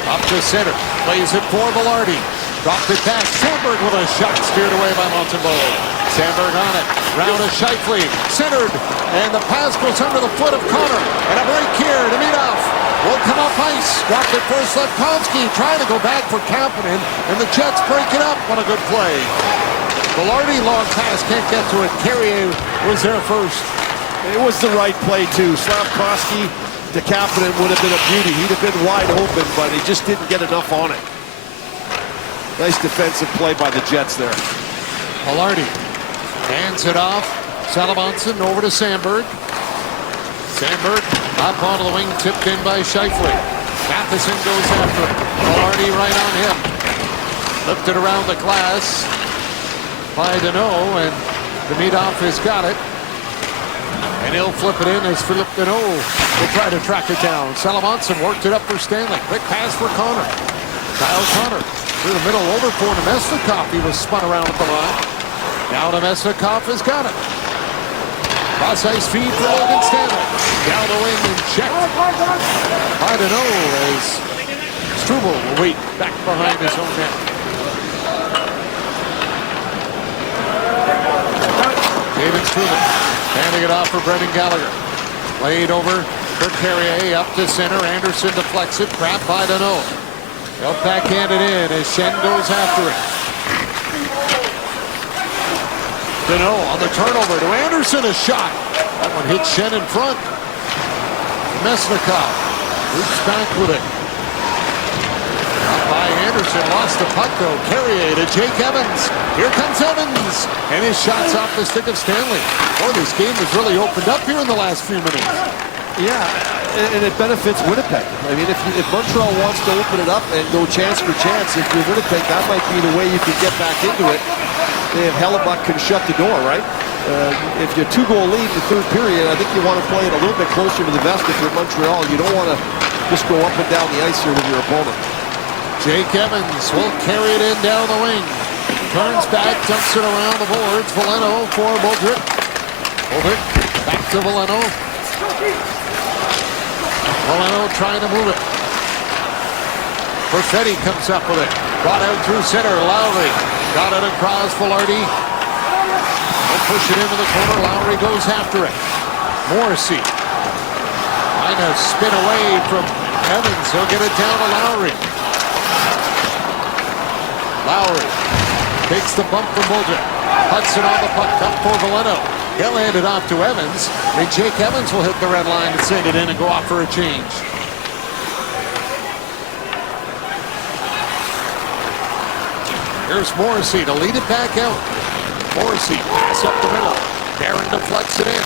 up to center, plays it for Velarde. Dropped it back. Sandberg with a shot steered away by Montembeault. Sandberg on it. Round to Scheifele. Centered. And the pass goes under the foot of Connor. And a break here to Meadoff. Will come up ice. Dropped it for Slavkovsky. Trying to go back for Kapanen. And the Jets break it up. What a good play. Velarde long pass. Can't get to it. Carrier was there first. It was the right play, too. Slavkovsky to Kapanen would have been a beauty. He'd have been wide open, but he just didn't get enough on it. Nice defensive play by the Jets there. Velarde hands it off. Salamonson over to Sandberg. Sandberg up onto the wing, tipped in by Scheifele. Matheson goes after it. Velarde right on him. Lifted around the glass by Deneau, and Demidov has got it. And he'll flip it in as Philippe Deneau will try to track it down. Salamonson worked it up for Stanley. Quick pass for Connor. Kyle Connor through the middle over for Nemesnikov. He was spun around at the line. Now Nemesnikov has got it. Cross ice feed for Logan Stanley. Down the wing and checked by Deneau as Struble will wait back behind his own net. David Struble handing it off for Brendan Gallagher. Played over for Carrier up to center. Anderson deflects it. Grabbed by Deneau. They'll backhand it in as Shen goes after it. Deneau on the turnover to Anderson, a shot. That one hit Shen in front. Nemesnikov loops back with it. Up by Anderson, lost the puck though. Carrier to Jake Evans. Here comes Evans. And his shot's off the stick of Stanley. Boy, this game has really opened up here in the last few minutes. Yeah, and it benefits Winnipeg. I mean, if Montreal wants to open it up and go chance for chance, if you're Winnipeg, that might be the way you can get back into it. If Hellebuyck can shut the door, right? If you're 2-goal lead in the third period, I think you want to play it a little bit closer to the vest if you're Montreal. You don't want to just go up and down the ice here with your opponent. Jake Evans will carry it in down the wing. Turns back, dumps it around the boards. Veleno for Muldrick. Muldrick back to Veleno. Veleno trying to move it. Perfetti comes up with it. Brought out through center. Lowry got it across. Velarde will push it into the corner. Lowry goes after it. Morrissey trying to spin away from Evans. He'll get it down to Lowry. Lowry takes the bump from Mulder. Hudson on the puck, up for Valeno. He'll hand it off to Evans. And Jake Evans will hit the red line and send it in and go off for a change. Here's Morrissey to lead it back out. Morrissey pass up the middle. Barron deflects it in.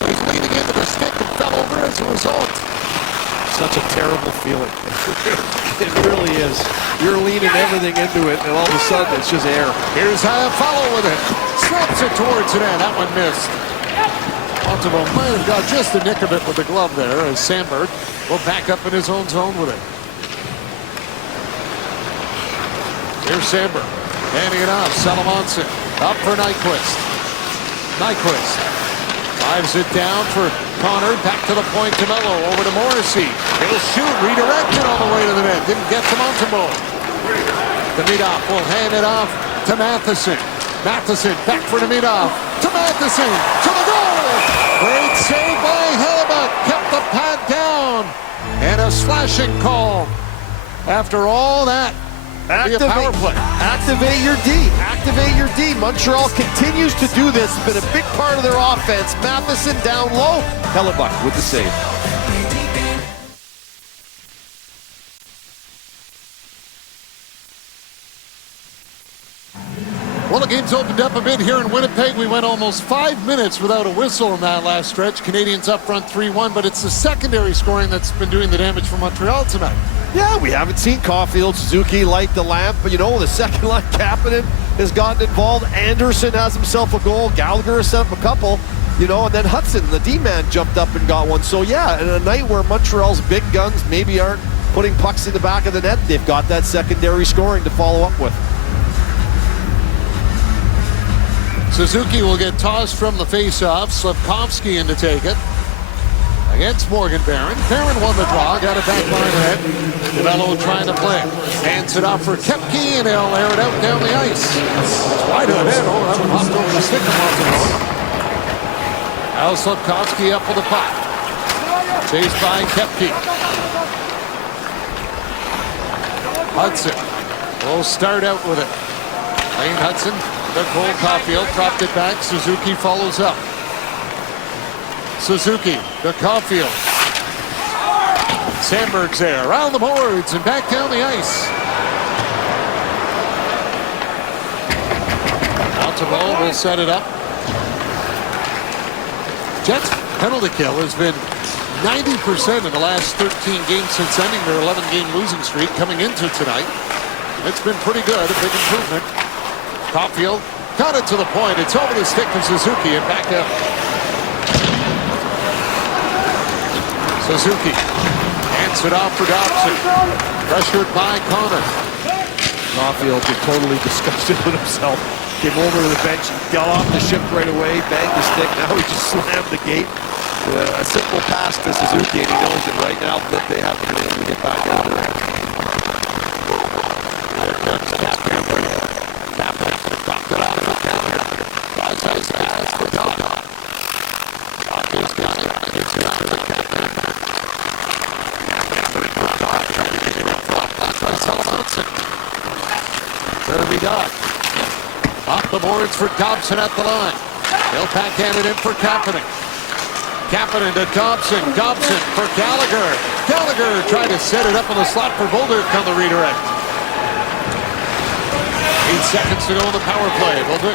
He's leaning into the stick and fell over as a result. Such a terrible feeling. It really is. You're leaning everything into it, and all of a sudden it's just air. Here's Iafallo with it. Slaps it towards it, and that one missed. Montembeault might have got just a nick of it with the glove there, as Sandberg will back up in his own zone with it. Here's Sandberg. Handing it off. Salamonson up for Nyquist. Nyquist drives it down for Connor. Back to the point to Mello. Over to Morrissey. He'll shoot. Redirected on the way to the net. Didn't get to Montembeault. Demidov will hand it off to Matheson. Matheson back for Demidov. To Matheson. To the goal. Great save by Hellebuck. Kept the pad down. And a slashing call. After all that. Power play. Activate your D. Activate your D. Montreal continues to do this. It's been a big part of their offense. Matheson down low. Hellebuck with the save. Well, the game's opened up a bit here in Winnipeg. We went almost 5 minutes without a whistle in that last stretch. Canadiens up front 3-1, but it's the secondary scoring that's been doing the damage for Montreal tonight. Yeah, we haven't seen Caulfield, Suzuki light the lamp, but you know, the second line Kapanen has gotten involved. Anderson has himself a goal. Gallagher has set up a couple, you know, and then Hudson, the D-man, jumped up and got one. So yeah, in a night where Montreal's big guns maybe aren't putting pucks in the back of the net, they've got that secondary scoring to follow up with. Suzuki will get tossed from the face-off. Slavkovsky in to take it. Against Morgan Barron. Barron won the draw, got it back line ahead. DeMello trying to play. Hands it off for Kepke, and he'll air it out down the ice. It's wide of the net. Oh, that one hopped over the stick of Montembeault. Now Slavkovsky up for the puck. Chased by Kepke. Hudson will start out with it. Lane Hudson. The Cole Caulfield dropped it back. Suzuki follows up. Suzuki to Caulfield. Sandberg's there. Around the boards and back down the ice. Montembeault will set it up. Jets penalty kill has been 90% in the last 13 games since ending their 11-game losing streak coming into tonight. It's been pretty good, a big improvement. Caulfield got it to the point. It's over the stick of Suzuki and back up. Suzuki hands it off for Dobson. Pressured by Connor. Caulfield is totally disgusted with himself. Came over to the bench, got off the ship right away, banged the stick. Now he just slammed the gate. A simple pass to Suzuki, and he knows it right now that they have to be able to get back out of there. There comes Kapanen. Kapanen dropped it off for Kapanen. Drives out his pass for Doc. Doc has got it. It's got it for Kapanen. Kapanen for Doc. Trying to get it up front. That's Hudson. Kirby Doc. Off the boards for Dobson at the line. He'll backhand it in for Kapanen. Kapanen to Dobson. Dobson for Gallagher. Gallagher tried to set it up on the slot for Bolduc on the redirect. 8 seconds to go in the power play. Bolduc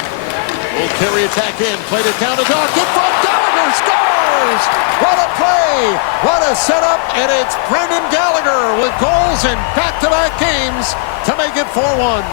will carry it back in. Played it down to Doc. In front. Gallagher scores! What a play! What a setup! And it's Brendan Gallagher with goals in back-to-back games to make it 4-1.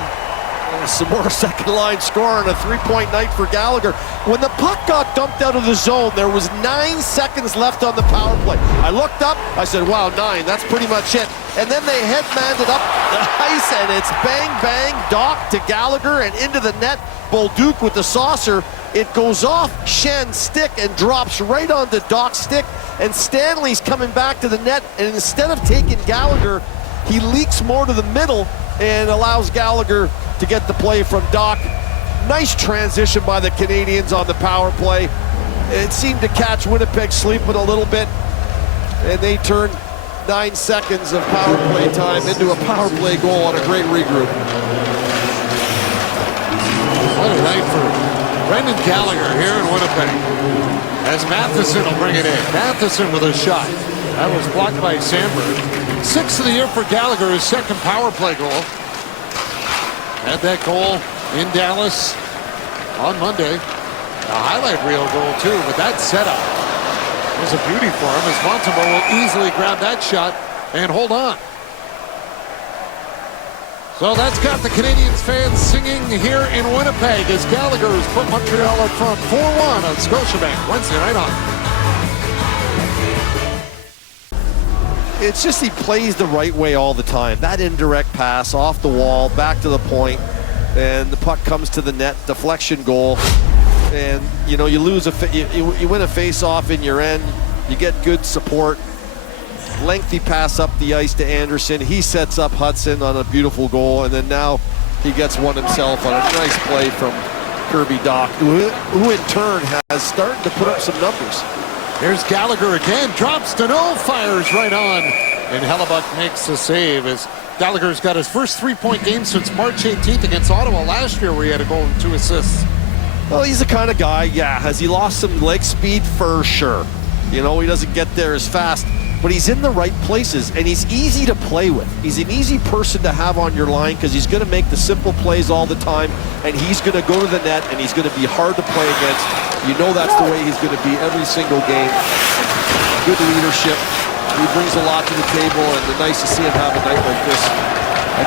Some more second line scoring, a 3-point night for Gallagher. When the puck got dumped out of the zone, there was 9 seconds left on the power play. I looked up, I said, wow, 9, that's pretty much it. And then they headmanded up the ice, and it's bang, bang, Doc to Gallagher, and into the net. Bolduc with the saucer. It goes off Schen's stick and drops right onto Doc's stick. And Stanley's coming back to the net, and instead of taking Gallagher, he leaks more to the middle and allows Gallagher to get the play from Doc. Nice transition by the Canadiens on the power play. it seemed to catch Winnipeg sleeping a little bit, and they turned 9 seconds of power play time into a power play goal on a great regroup. What a night for Brendan Gallagher here in Winnipeg. As Matheson will bring it in. Matheson with a shot. That was blocked by Sandberg. 6th of the year for Gallagher, his 2nd power play goal. Had that goal in Dallas on Monday. A highlight reel goal too, but that setup was a beauty for him as Montembeault will easily grab that shot and hold on. So that's got the Canadiens fans singing here in Winnipeg as Gallagher has put Montreal up front 4-1 on Scotiabank Wednesday night on. It's just he plays the right way all the time. That indirect pass off the wall, back to the point, and the puck comes to the net, deflection goal. And you know, you lose you win a face-off in your end. You get good support. Lengthy pass up the ice to Anderson. He sets up Hudson on a beautiful goal, and then now he gets one himself on a nice play from Kirby Dach, who in turn has started to put up some numbers. Here's Gallagher again, drops to no, fires right on, and Hellebuck makes the save as Gallagher's got his first 3-point game since March 18th against Ottawa last year, where he had a goal and 2 assists. Well, he's the kind of guy, yeah, has he lost some leg speed? For sure. You know, he doesn't get there as fast, but he's in the right places, and he's easy to play with. He's an easy person to have on your line because he's going to make the simple plays all the time, and he's going to go to the net, and he's going to be hard to play against. You know that's the way he's going to be every single game. Good leadership. He brings a lot to the table, and it's nice to see him have a night like this.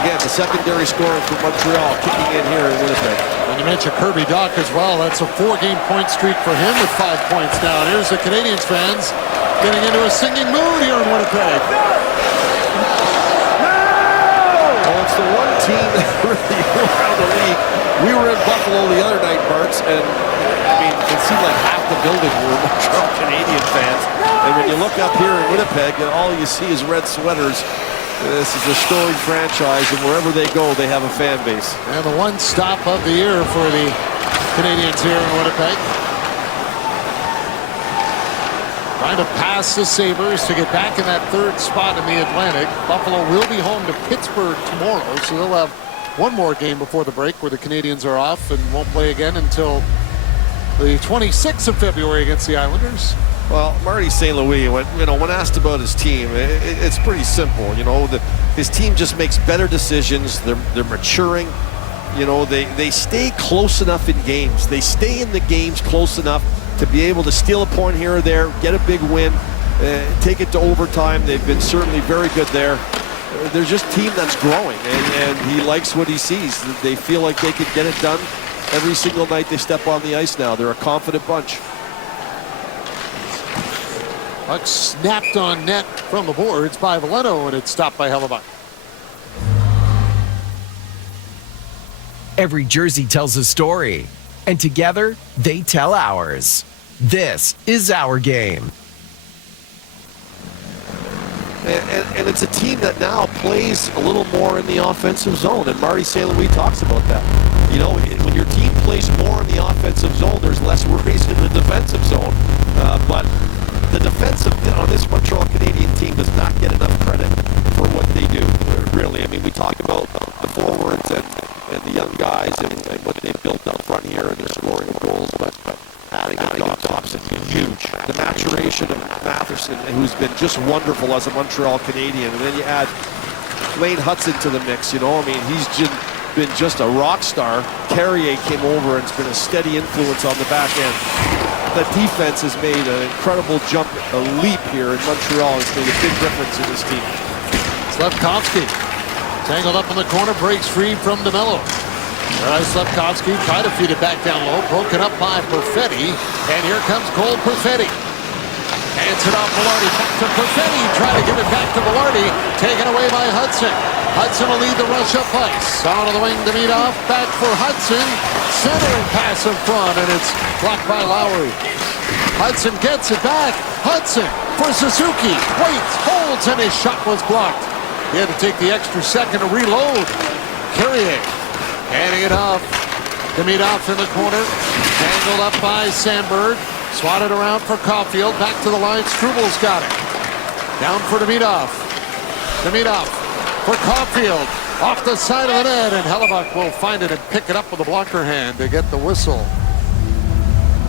Again, the secondary scorer for Montreal kicking in here in Winnipeg. And you mentioned Kirby Dach as well. That's a 4-game point streak for him with 5 points now. And here's the Canadiens fans getting into a singing mood here in Winnipeg. Well, it's the one team that really around the league. We were in Buffalo the other night, Bartz, and I mean, it seemed like half the building were Montreal Canadian fans. And when you look up here in Winnipeg, and all you see is red sweaters. This is a storied franchise, and wherever they go, they have a fan base. And the one stop of the year for the Canadiens here in Winnipeg. Trying to pass the Sabres to get back in that 3rd spot in the Atlantic. Buffalo will be home to Pittsburgh tomorrow, so they'll have one more game before the break where the Canadiens are off and won't play again until the 26th of February against the Islanders. Well, Marty St. Louis, when asked about his team, it's pretty simple. You know, his team just makes better decisions. They're maturing. You know, they stay close enough in games. They stay in the games close enough to be able to steal a point here or there, get a big win, take it to overtime. They've been certainly very good there. They're just a team that's growing, and he likes what he sees. They feel like they can get it done every single night they step on the ice now. They're a confident bunch. Puck snapped on net from the boards by Valeno, and it's stopped by Hellebuck. Every jersey tells a story, and together they tell ours. This is our game. And it's a team that now plays a little more in the offensive zone, and Marty St. Louis talks about that. You know, when your team plays more in the offensive zone, there's less worries in the defensive zone. But the defensive on this Montreal Canadian team does not get enough credit for what they do, really. I mean, we talk about the forwards and the young guys and what they've built up front here and their scoring of goals, but adding Doc Thompson is huge. The maturation of Matheson, who's been just wonderful as a Montreal Canadian, and then you add Lane Hudson to the mix. You know, I mean, he's been just a rock star. Carrier came over and it's been a steady influence on the back end. The defense has made an incredible jump, a leap here in Montreal. It's made a big difference in this team. Slavkovsky tangled up in the corner, breaks free from DeMello. Slavkovsky tried to feed it back down low, broken up by Perfetti, and here comes Cole Perfetti. Hands it off Velarde, back to Perfetti, trying to give it back to Velarde, taken away by Hudson. Hudson will lead the rush up ice. Out of the wing to meet off, back for Hudson. Centering pass in front, and it's blocked by Lowry. Hudson gets it back. Hudson for Suzuki. Waits, holds, and his shot was blocked. He had to take the extra second to reload. Carrier handing it off to meet off in the corner. Tangled up by Sandberg. Swatted around for Caulfield. Back to the line. Strubl's got it. Down for Demidov. Demidov for Caulfield. Off the side of the net, and Hellebuck will find it and pick it up with a blocker hand to get the whistle.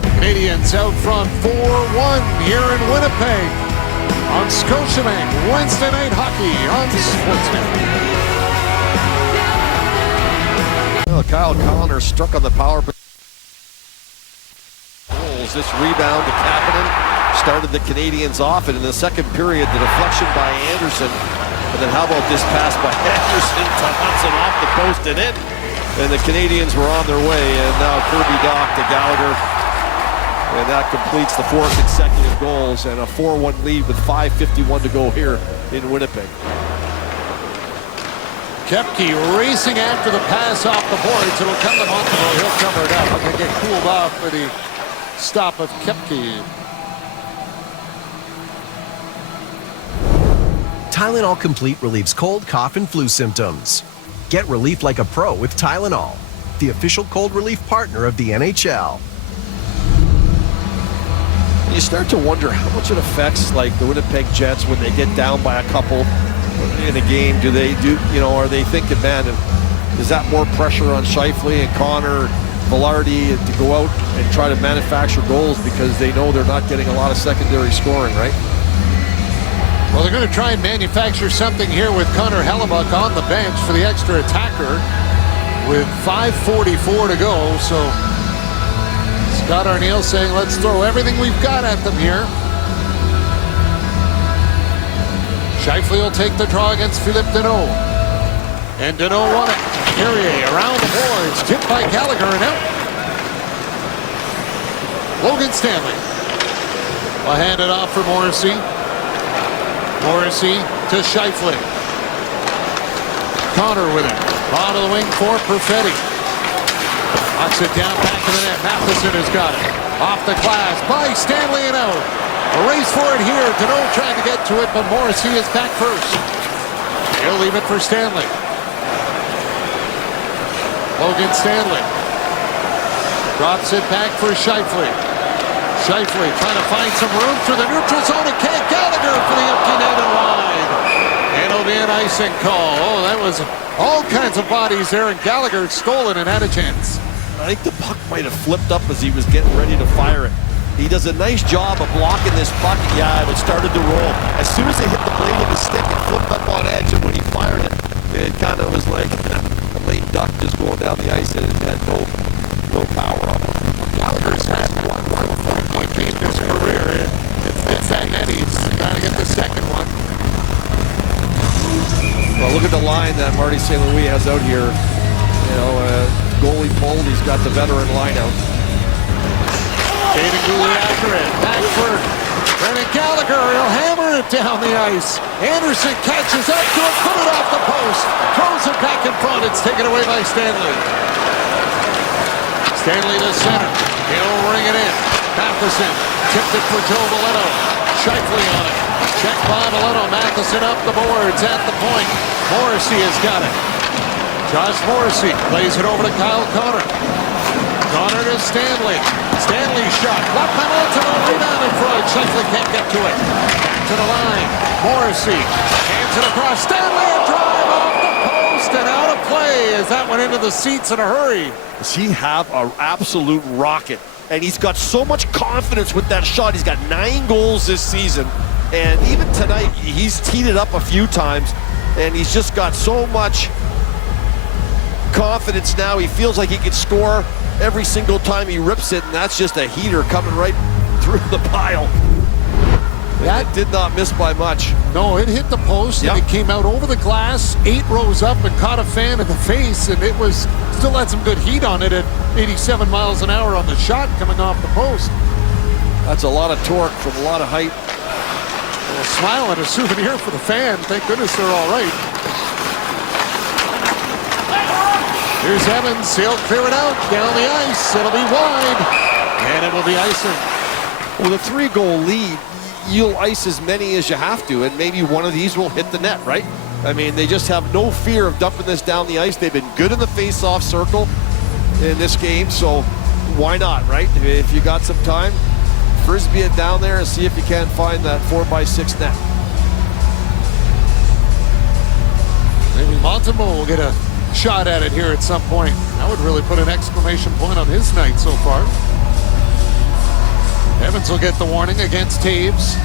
Canadiens out front 4-1 here in Winnipeg on Scotiabank. Wednesday night hockey on Sportsnet. Well, Kyle Connor struck on the power play. This rebound to Kapanen started the Canadiens off, and in the second period, the deflection by Anderson. And then how about this pass by Anderson to Hudson off the post and in? And the Canadiens were on their way, and now Kirby Dach to Gallagher. And that completes the 4 consecutive goals and a 4-1 lead with 5:51 to go here in Winnipeg. Koepke racing after the pass off the boards. It'll come to Montembeault. He'll cover it up. Going to get cooled off for the stop of Koepke. Tylenol Complete relieves cold, cough, and flu symptoms. Get relief like a pro with Tylenol, the official cold relief partner of the NHL. You start to wonder how much it affects like the Winnipeg Jets when they get down by a couple in a game. Are they thinking, man, is that more pressure on Scheifele and Connor, Velarde to go out and try to manufacture goals because they know they're not getting a lot of secondary scoring, right? Well, they're going to try and manufacture something here with Connor Hellebuck on the bench for the extra attacker with 5:44 to go. So Scott Arniel saying, let's throw everything we've got at them here. Scheifele will take the draw against Philippe Deneau. And Deneau won it. Carrier around the boards, tipped by Gallagher and out. Logan Stanley will hand it off for Morrissey. Morrissey to Scheifele. Connor with it. Bottom of the wing for Perfetti. Knocks it down back to the net. Matheson has got it. Off the glass by Stanley and out. A race for it here. Deneau trying to get to it, but Morrissey is back first. He'll leave it for Stanley. Logan Stanley drops it back for Scheifele. Scheifele trying to find some room through the neutral zone. And can't Gallagher for the empty net and wide. And it'll be an icing call. Oh, that was all kinds of bodies there, and Gallagher stole it and had a chance. I think the puck might have flipped up as he was getting ready to fire it. He does a nice job of blocking this puck. Yeah, it started to roll. As soon as it hit the blade of his stick, it flipped up on edge, and when he fired it, it kind of was like a lame duck just going down the ice, and it had no power on it. Gallagher's had one 4-point game in his career. It's that net. He's got to get the second one. Well, look at the line that Marty St. Louis has out here. Goalie pulled. He's got the veteran line out. Caden Gooley after it. Back for Brennan Gallagher. He'll hammer it down the ice. Anderson catches up to it, put it off the post. Throws it back in front. It's taken away by Stanley. Stanley to center. He'll ring it in. Matheson tipped it for Joe Valletto. Scheifele on it. Check by Valletto. Matheson up the boards at the point. Morrissey has got it. Josh Morrissey plays it over to Kyle Connor. Connor to Stanley. Stanley's shot. Left penalty. Rebound in front. Scheifele can't get to it. Back to the line. Morrissey hands it across. Stanley a drive off the post and out of play as that went into the seats in a hurry. Does he have an absolute rocket? And he's got so much confidence with that shot. He's got 9 goals this season. And even tonight, he's teed it up a few times. And he's just got so much confidence now. He feels like he could score every single time he rips it. And that's just a heater coming right through the pile. That did not miss by much. No, it hit the post, and it came out over the glass, 8 rows up, and caught a fan in the face, and it was still had some good heat on it at 87 miles an hour on the shot coming off the post. That's a lot of torque from a lot of height. A smile and a souvenir for the fan. Thank goodness they're all right. Here's Evans. He'll clear it out down the ice. It'll be wide, and it will be icing. With a 3-goal lead, you'll ice as many as you have to, and maybe one of these will hit the net, right? I mean, they just have no fear of dumping this down the ice. They've been good in the face-off circle in this game, so why not, right? If you got some time, Frisbee it down there and see if you can find that 4x6 net. Maybe Montembeault will get a shot at it here at some point. That would really put an exclamation point on his night so far. Evans will get the warning against Taves.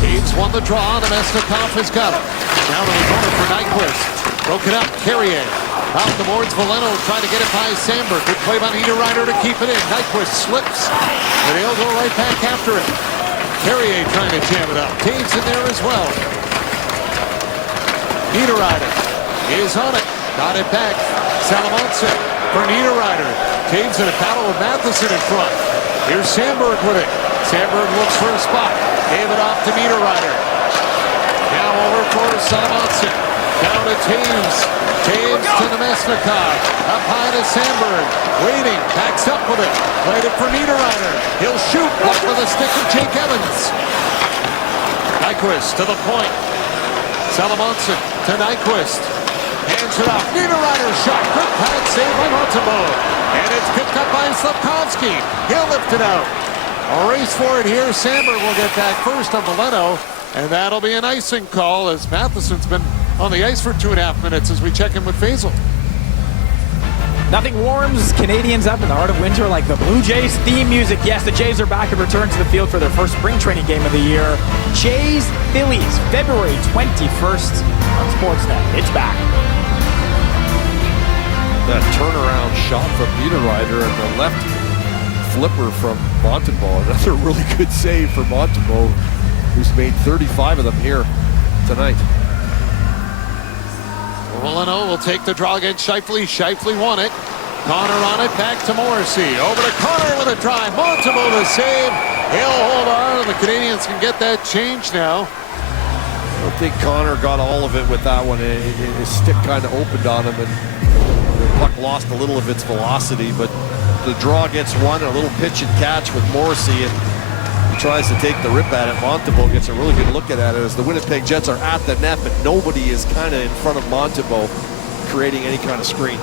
Taves won the draw. Nemesnikov has got it. Down to the corner for Nyquist. Broken up. Carrier. Off the boards. Veleno trying to get it by Sandberg. Good play by Niederreiter to keep it in. Nyquist slips. And he'll go right back after it. Carrier trying to jam it up. Taves in there as well. Niederreiter is on it. Got it back. Salamonson for Niederreiter. Taves in a battle with Matheson in front. Here's Sandberg with it. Sandberg looks for a spot. Gave it off to Niederreiter. Now over for Salamonson. Down to Taves. Taves to Nemesnikov. Up high to Sandberg. Waiting. Backs up with it. Played it for Niederreiter. He'll shoot. Blocked with a stick of Jake Evans. Nyquist to the point. Salamonson to Nyquist. Hands it off. Niederreiter shot. Good pad save by Montembeault. And it's picked up by Slafkovsky. He'll lift it out. A race for it here. Sandberg will get back first on Veleno. And that'll be an icing call as Matheson's been on the ice for 2.5 minutes as we check in with Faisal. Nothing warms Canadians up in the heart of winter like the Blue Jays theme music. Yes, the Jays are back and return to the field for their first spring training game of the year. Jays-Phillies, February 21st on Sportsnet. It's back. That turnaround shot from Niederreiter and the left flipper from Montembeault. Another really good save for Montembeault, who's made 35 of them here tonight. Veleno will take the draw against Scheifele. Scheifele won it. Connor on it, back to Morrissey. Over to Connor with a drive. Montembeault the save. He'll hold on, and the Canadiens can get that change now. I don't think Connor got all of it with that one. His stick kind of opened on him, and the puck lost a little of its velocity, but the draw gets one, a little pitch and catch with Morrissey, and he tries to take the rip at it. Montembeault gets a really good look at it as the Winnipeg Jets are at the net, but nobody is kind of in front of Montembeault creating any kind of screen.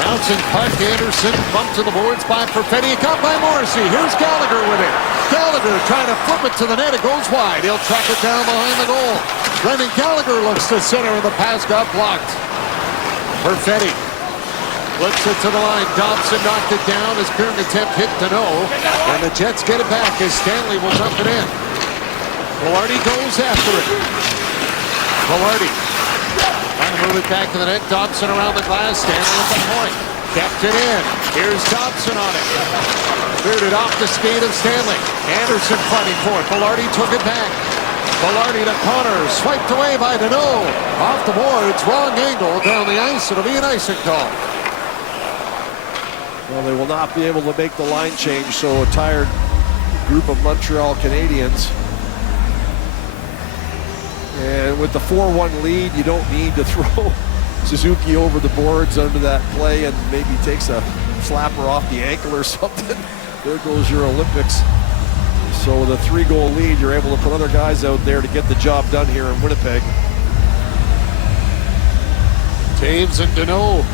Bouncing puck, Anderson bumped to the boards by Perfetti, caught by Morrissey. Here's Gallagher with it. Gallagher trying to flip it to the net. It goes wide. He'll track it down behind the goal. Brendan Gallagher looks to center, and the pass got blocked. Perfetti flips it to the line. Dobson knocked it down. His current attempt hit Deneau, and the Jets get it back as Stanley will dump it in. Velarde goes after it. Velarde trying to move it back to the net. Dobson around the glass. Stanley at the point. Kept it in. Here's Dobson on it. Cleared it off the skate of Stanley. Anderson fighting for it. Velarde took it back. Velarde to Connor. Swiped away by Deneau. Off the boards. Wrong angle down the ice. It'll be an icing call. Well, they will not be able to make the line change, so a tired group of Montreal Canadiens. And with the 4-1 lead, you don't need to throw Suzuki over the boards under that play and maybe takes a slapper off the ankle or something. There goes your Olympics. So with a 3-goal lead, you're able to put other guys out there to get the job done here in Winnipeg. Taves and Deneau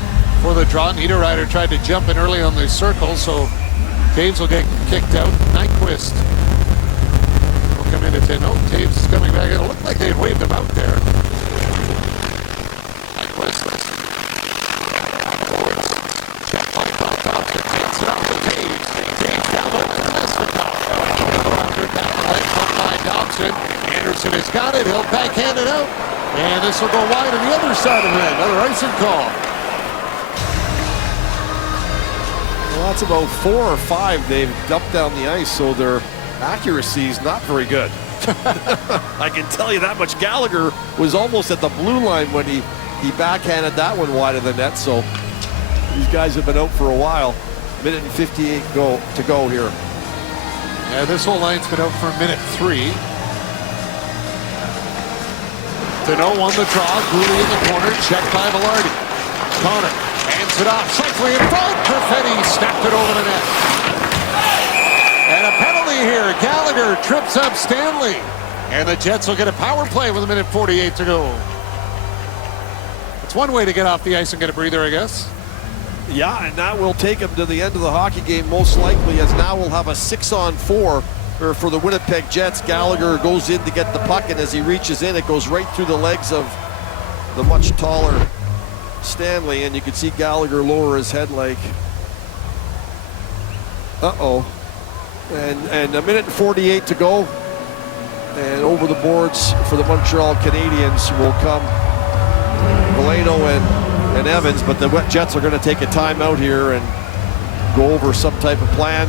for the draw. Niederreiter tried to jump in early on the circle, so Taves will get kicked out. Nyquist will come in at Deneau. Taves is coming back. It looked like they had waved him out there. Nyquist forwards. Check by Dobson. Takes it off to Taves. Taves down over to Nemesnikov. Down the leg by Dobson. Anderson has got it. He'll backhand it out. And this will go wide on the other side of the net. Another icing call. Well, that's about 4 or 5 they've dumped down the ice, so their accuracy is not very good. I can tell you that much. Gallagher was almost at the blue line when he backhanded that one wide of the net, so these guys have been out for a while. Minute and 58 to go here. Yeah, this whole line's been out for minute 3. Deneau won the draw. Gooley in the corner. Checked by Velarde. Connor hands it off. Scheifele in front. Perfetti snapped it over the net. And a penalty here. Gallagher trips up Stanley. And the Jets will get a power play with a minute 48 to go. It's one way to get off the ice and get a breather, I guess. Yeah, and that will take him to the end of the hockey game most likely, as now we'll have a 6-on-4 for the Winnipeg Jets. Gallagher goes in to get the puck, and as he reaches in, it goes right through the legs of the much taller Stanley, and you can see Gallagher lower his head like, uh-oh. And a minute and 48 to go. And over the boards for the Montreal Canadiens will come Valeno and Evans, but the Jets are going to take a timeout here and go over some type of plan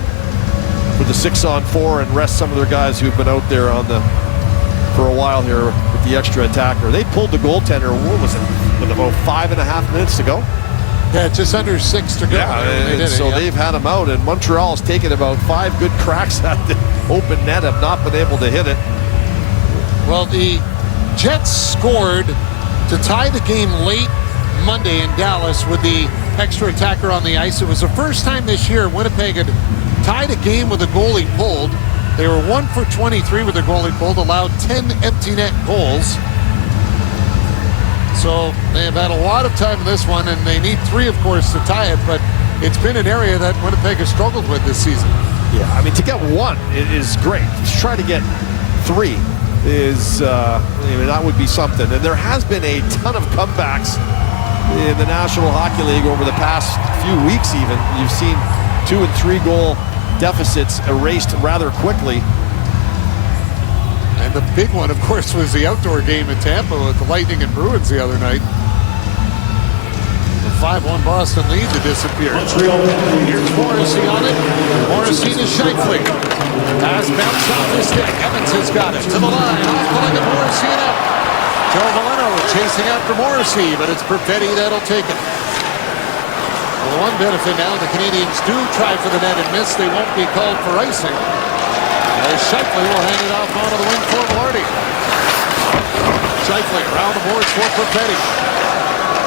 for the 6-on-4 and rest some of their guys who've been out there for a while here with the extra attacker. They pulled the goaltender, what was it, with about 5.5 minutes to go? Yeah, just under 6 to go. Yeah, so they've had him out, and Montreal's taken about 5 good cracks at the open net, have not been able to hit it. Well, the Jets scored to tie the game late Monday in Dallas with the extra attacker on the ice. It was the first time this year Winnipeg had tied a game with a goalie pulled. They were 1 for 23 with their goalie pulled, allowed 10 empty net goals. So they have had a lot of time in this one, and they need 3, of course, to tie it, but it's been an area that Winnipeg has struggled with this season. Yeah, I mean, to get 1 is great. To try to get 3 is, I mean, that would be something. And there has been a ton of comebacks in the National Hockey League over the past few weeks even. You've seen 2- and 3-goal deficits erased rather quickly. And the big one, of course, was the outdoor game in Tampa with the Lightning and Bruins the other night. The 5-1 Boston lead to disappear. Here's Morrissey on it. Morrissey to Scheifele. Pass bounced off his stick. Evans has got it to the line. Off the leg of Morrissey and out. Joe Valeno chasing after Morrissey, but it's Perfetti that'll take it. Well, one benefit now, the Canadiens do try for the net and miss. They won't be called for icing. As Scheifele will hand it off onto the wing for Velarde. Scheifele around the boards for Perfetti.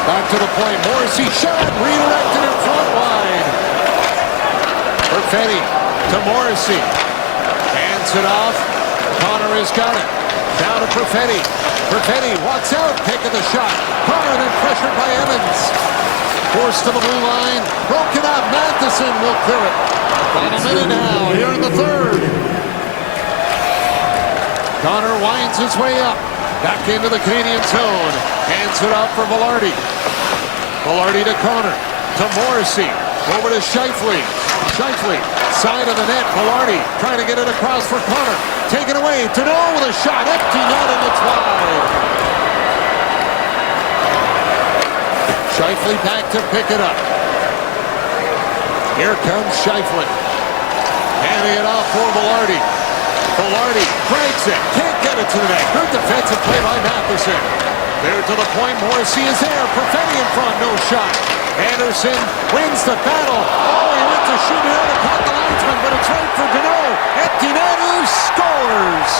Back to the point. Morrissey shot, redirected in front wide. Perfetti to Morrissey. Hands it off. Connor has got it. Down to Perfetti. Perfetti walks out, taking the shot. Connor then pressured by Evans. Forced to the blue line. Broken up. Matheson will clear it. About a minute now here in the third. Connor winds his way up. Back into the Canadian zone. Hands it off for Velarde. Velarde to Connor. To Morrissey. Over to Scheifele. Scheifele. Side of the net. Velarde trying to get it across for Connor. Taken away. Deneau with a shot. Empty net and it's wide. Scheifele back to pick it up. Here comes Scheifele. Handing it off for Velarde. Velarde breaks it. Can't get it to the net. Good defensive play by Matheson. There to the point. Morrissey is there. Perfetti in front. No shot. Anderson wins the battle. Oh, he went to shoot it out and caught the linesman, but it's right for Deneau. Empty net. Who scores?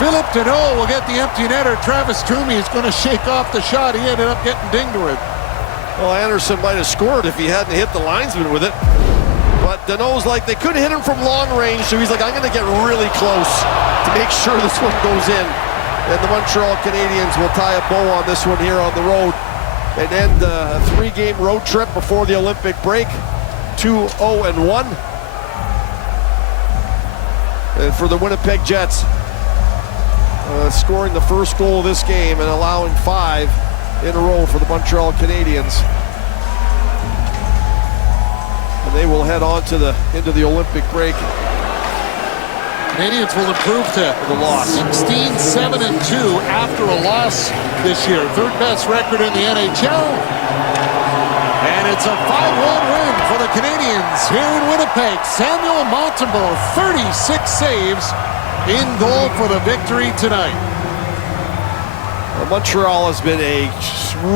Philip Deneau will get the empty netter. Travis Toomey is going to shake off the shot. He ended up getting dinged with. Well, Anderson might have scored if he hadn't hit the linesman with it. But Deneau's like, they couldn't hit him from long range, so he's like, I'm going to get really close to make sure this one goes in. And the Montreal Canadiens will tie a bow on this one here on the road and end a 3-game road trip before the Olympic break. 2-0-1. And for the Winnipeg Jets, scoring the first goal of this game and allowing 5 in a row for the Montreal Canadiens. And they will head on to into the Olympic break. Canadiens will improve to the loss. 16-7-2 after a loss this year. Third best record in the NHL. And it's a 5-1 win for the Canadiens here in Winnipeg. Samuel Montembeault, 36 saves in goal for the victory tonight. Well, Montreal has been a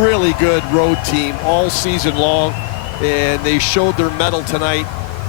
really good road team all season long, and they showed their mettle tonight.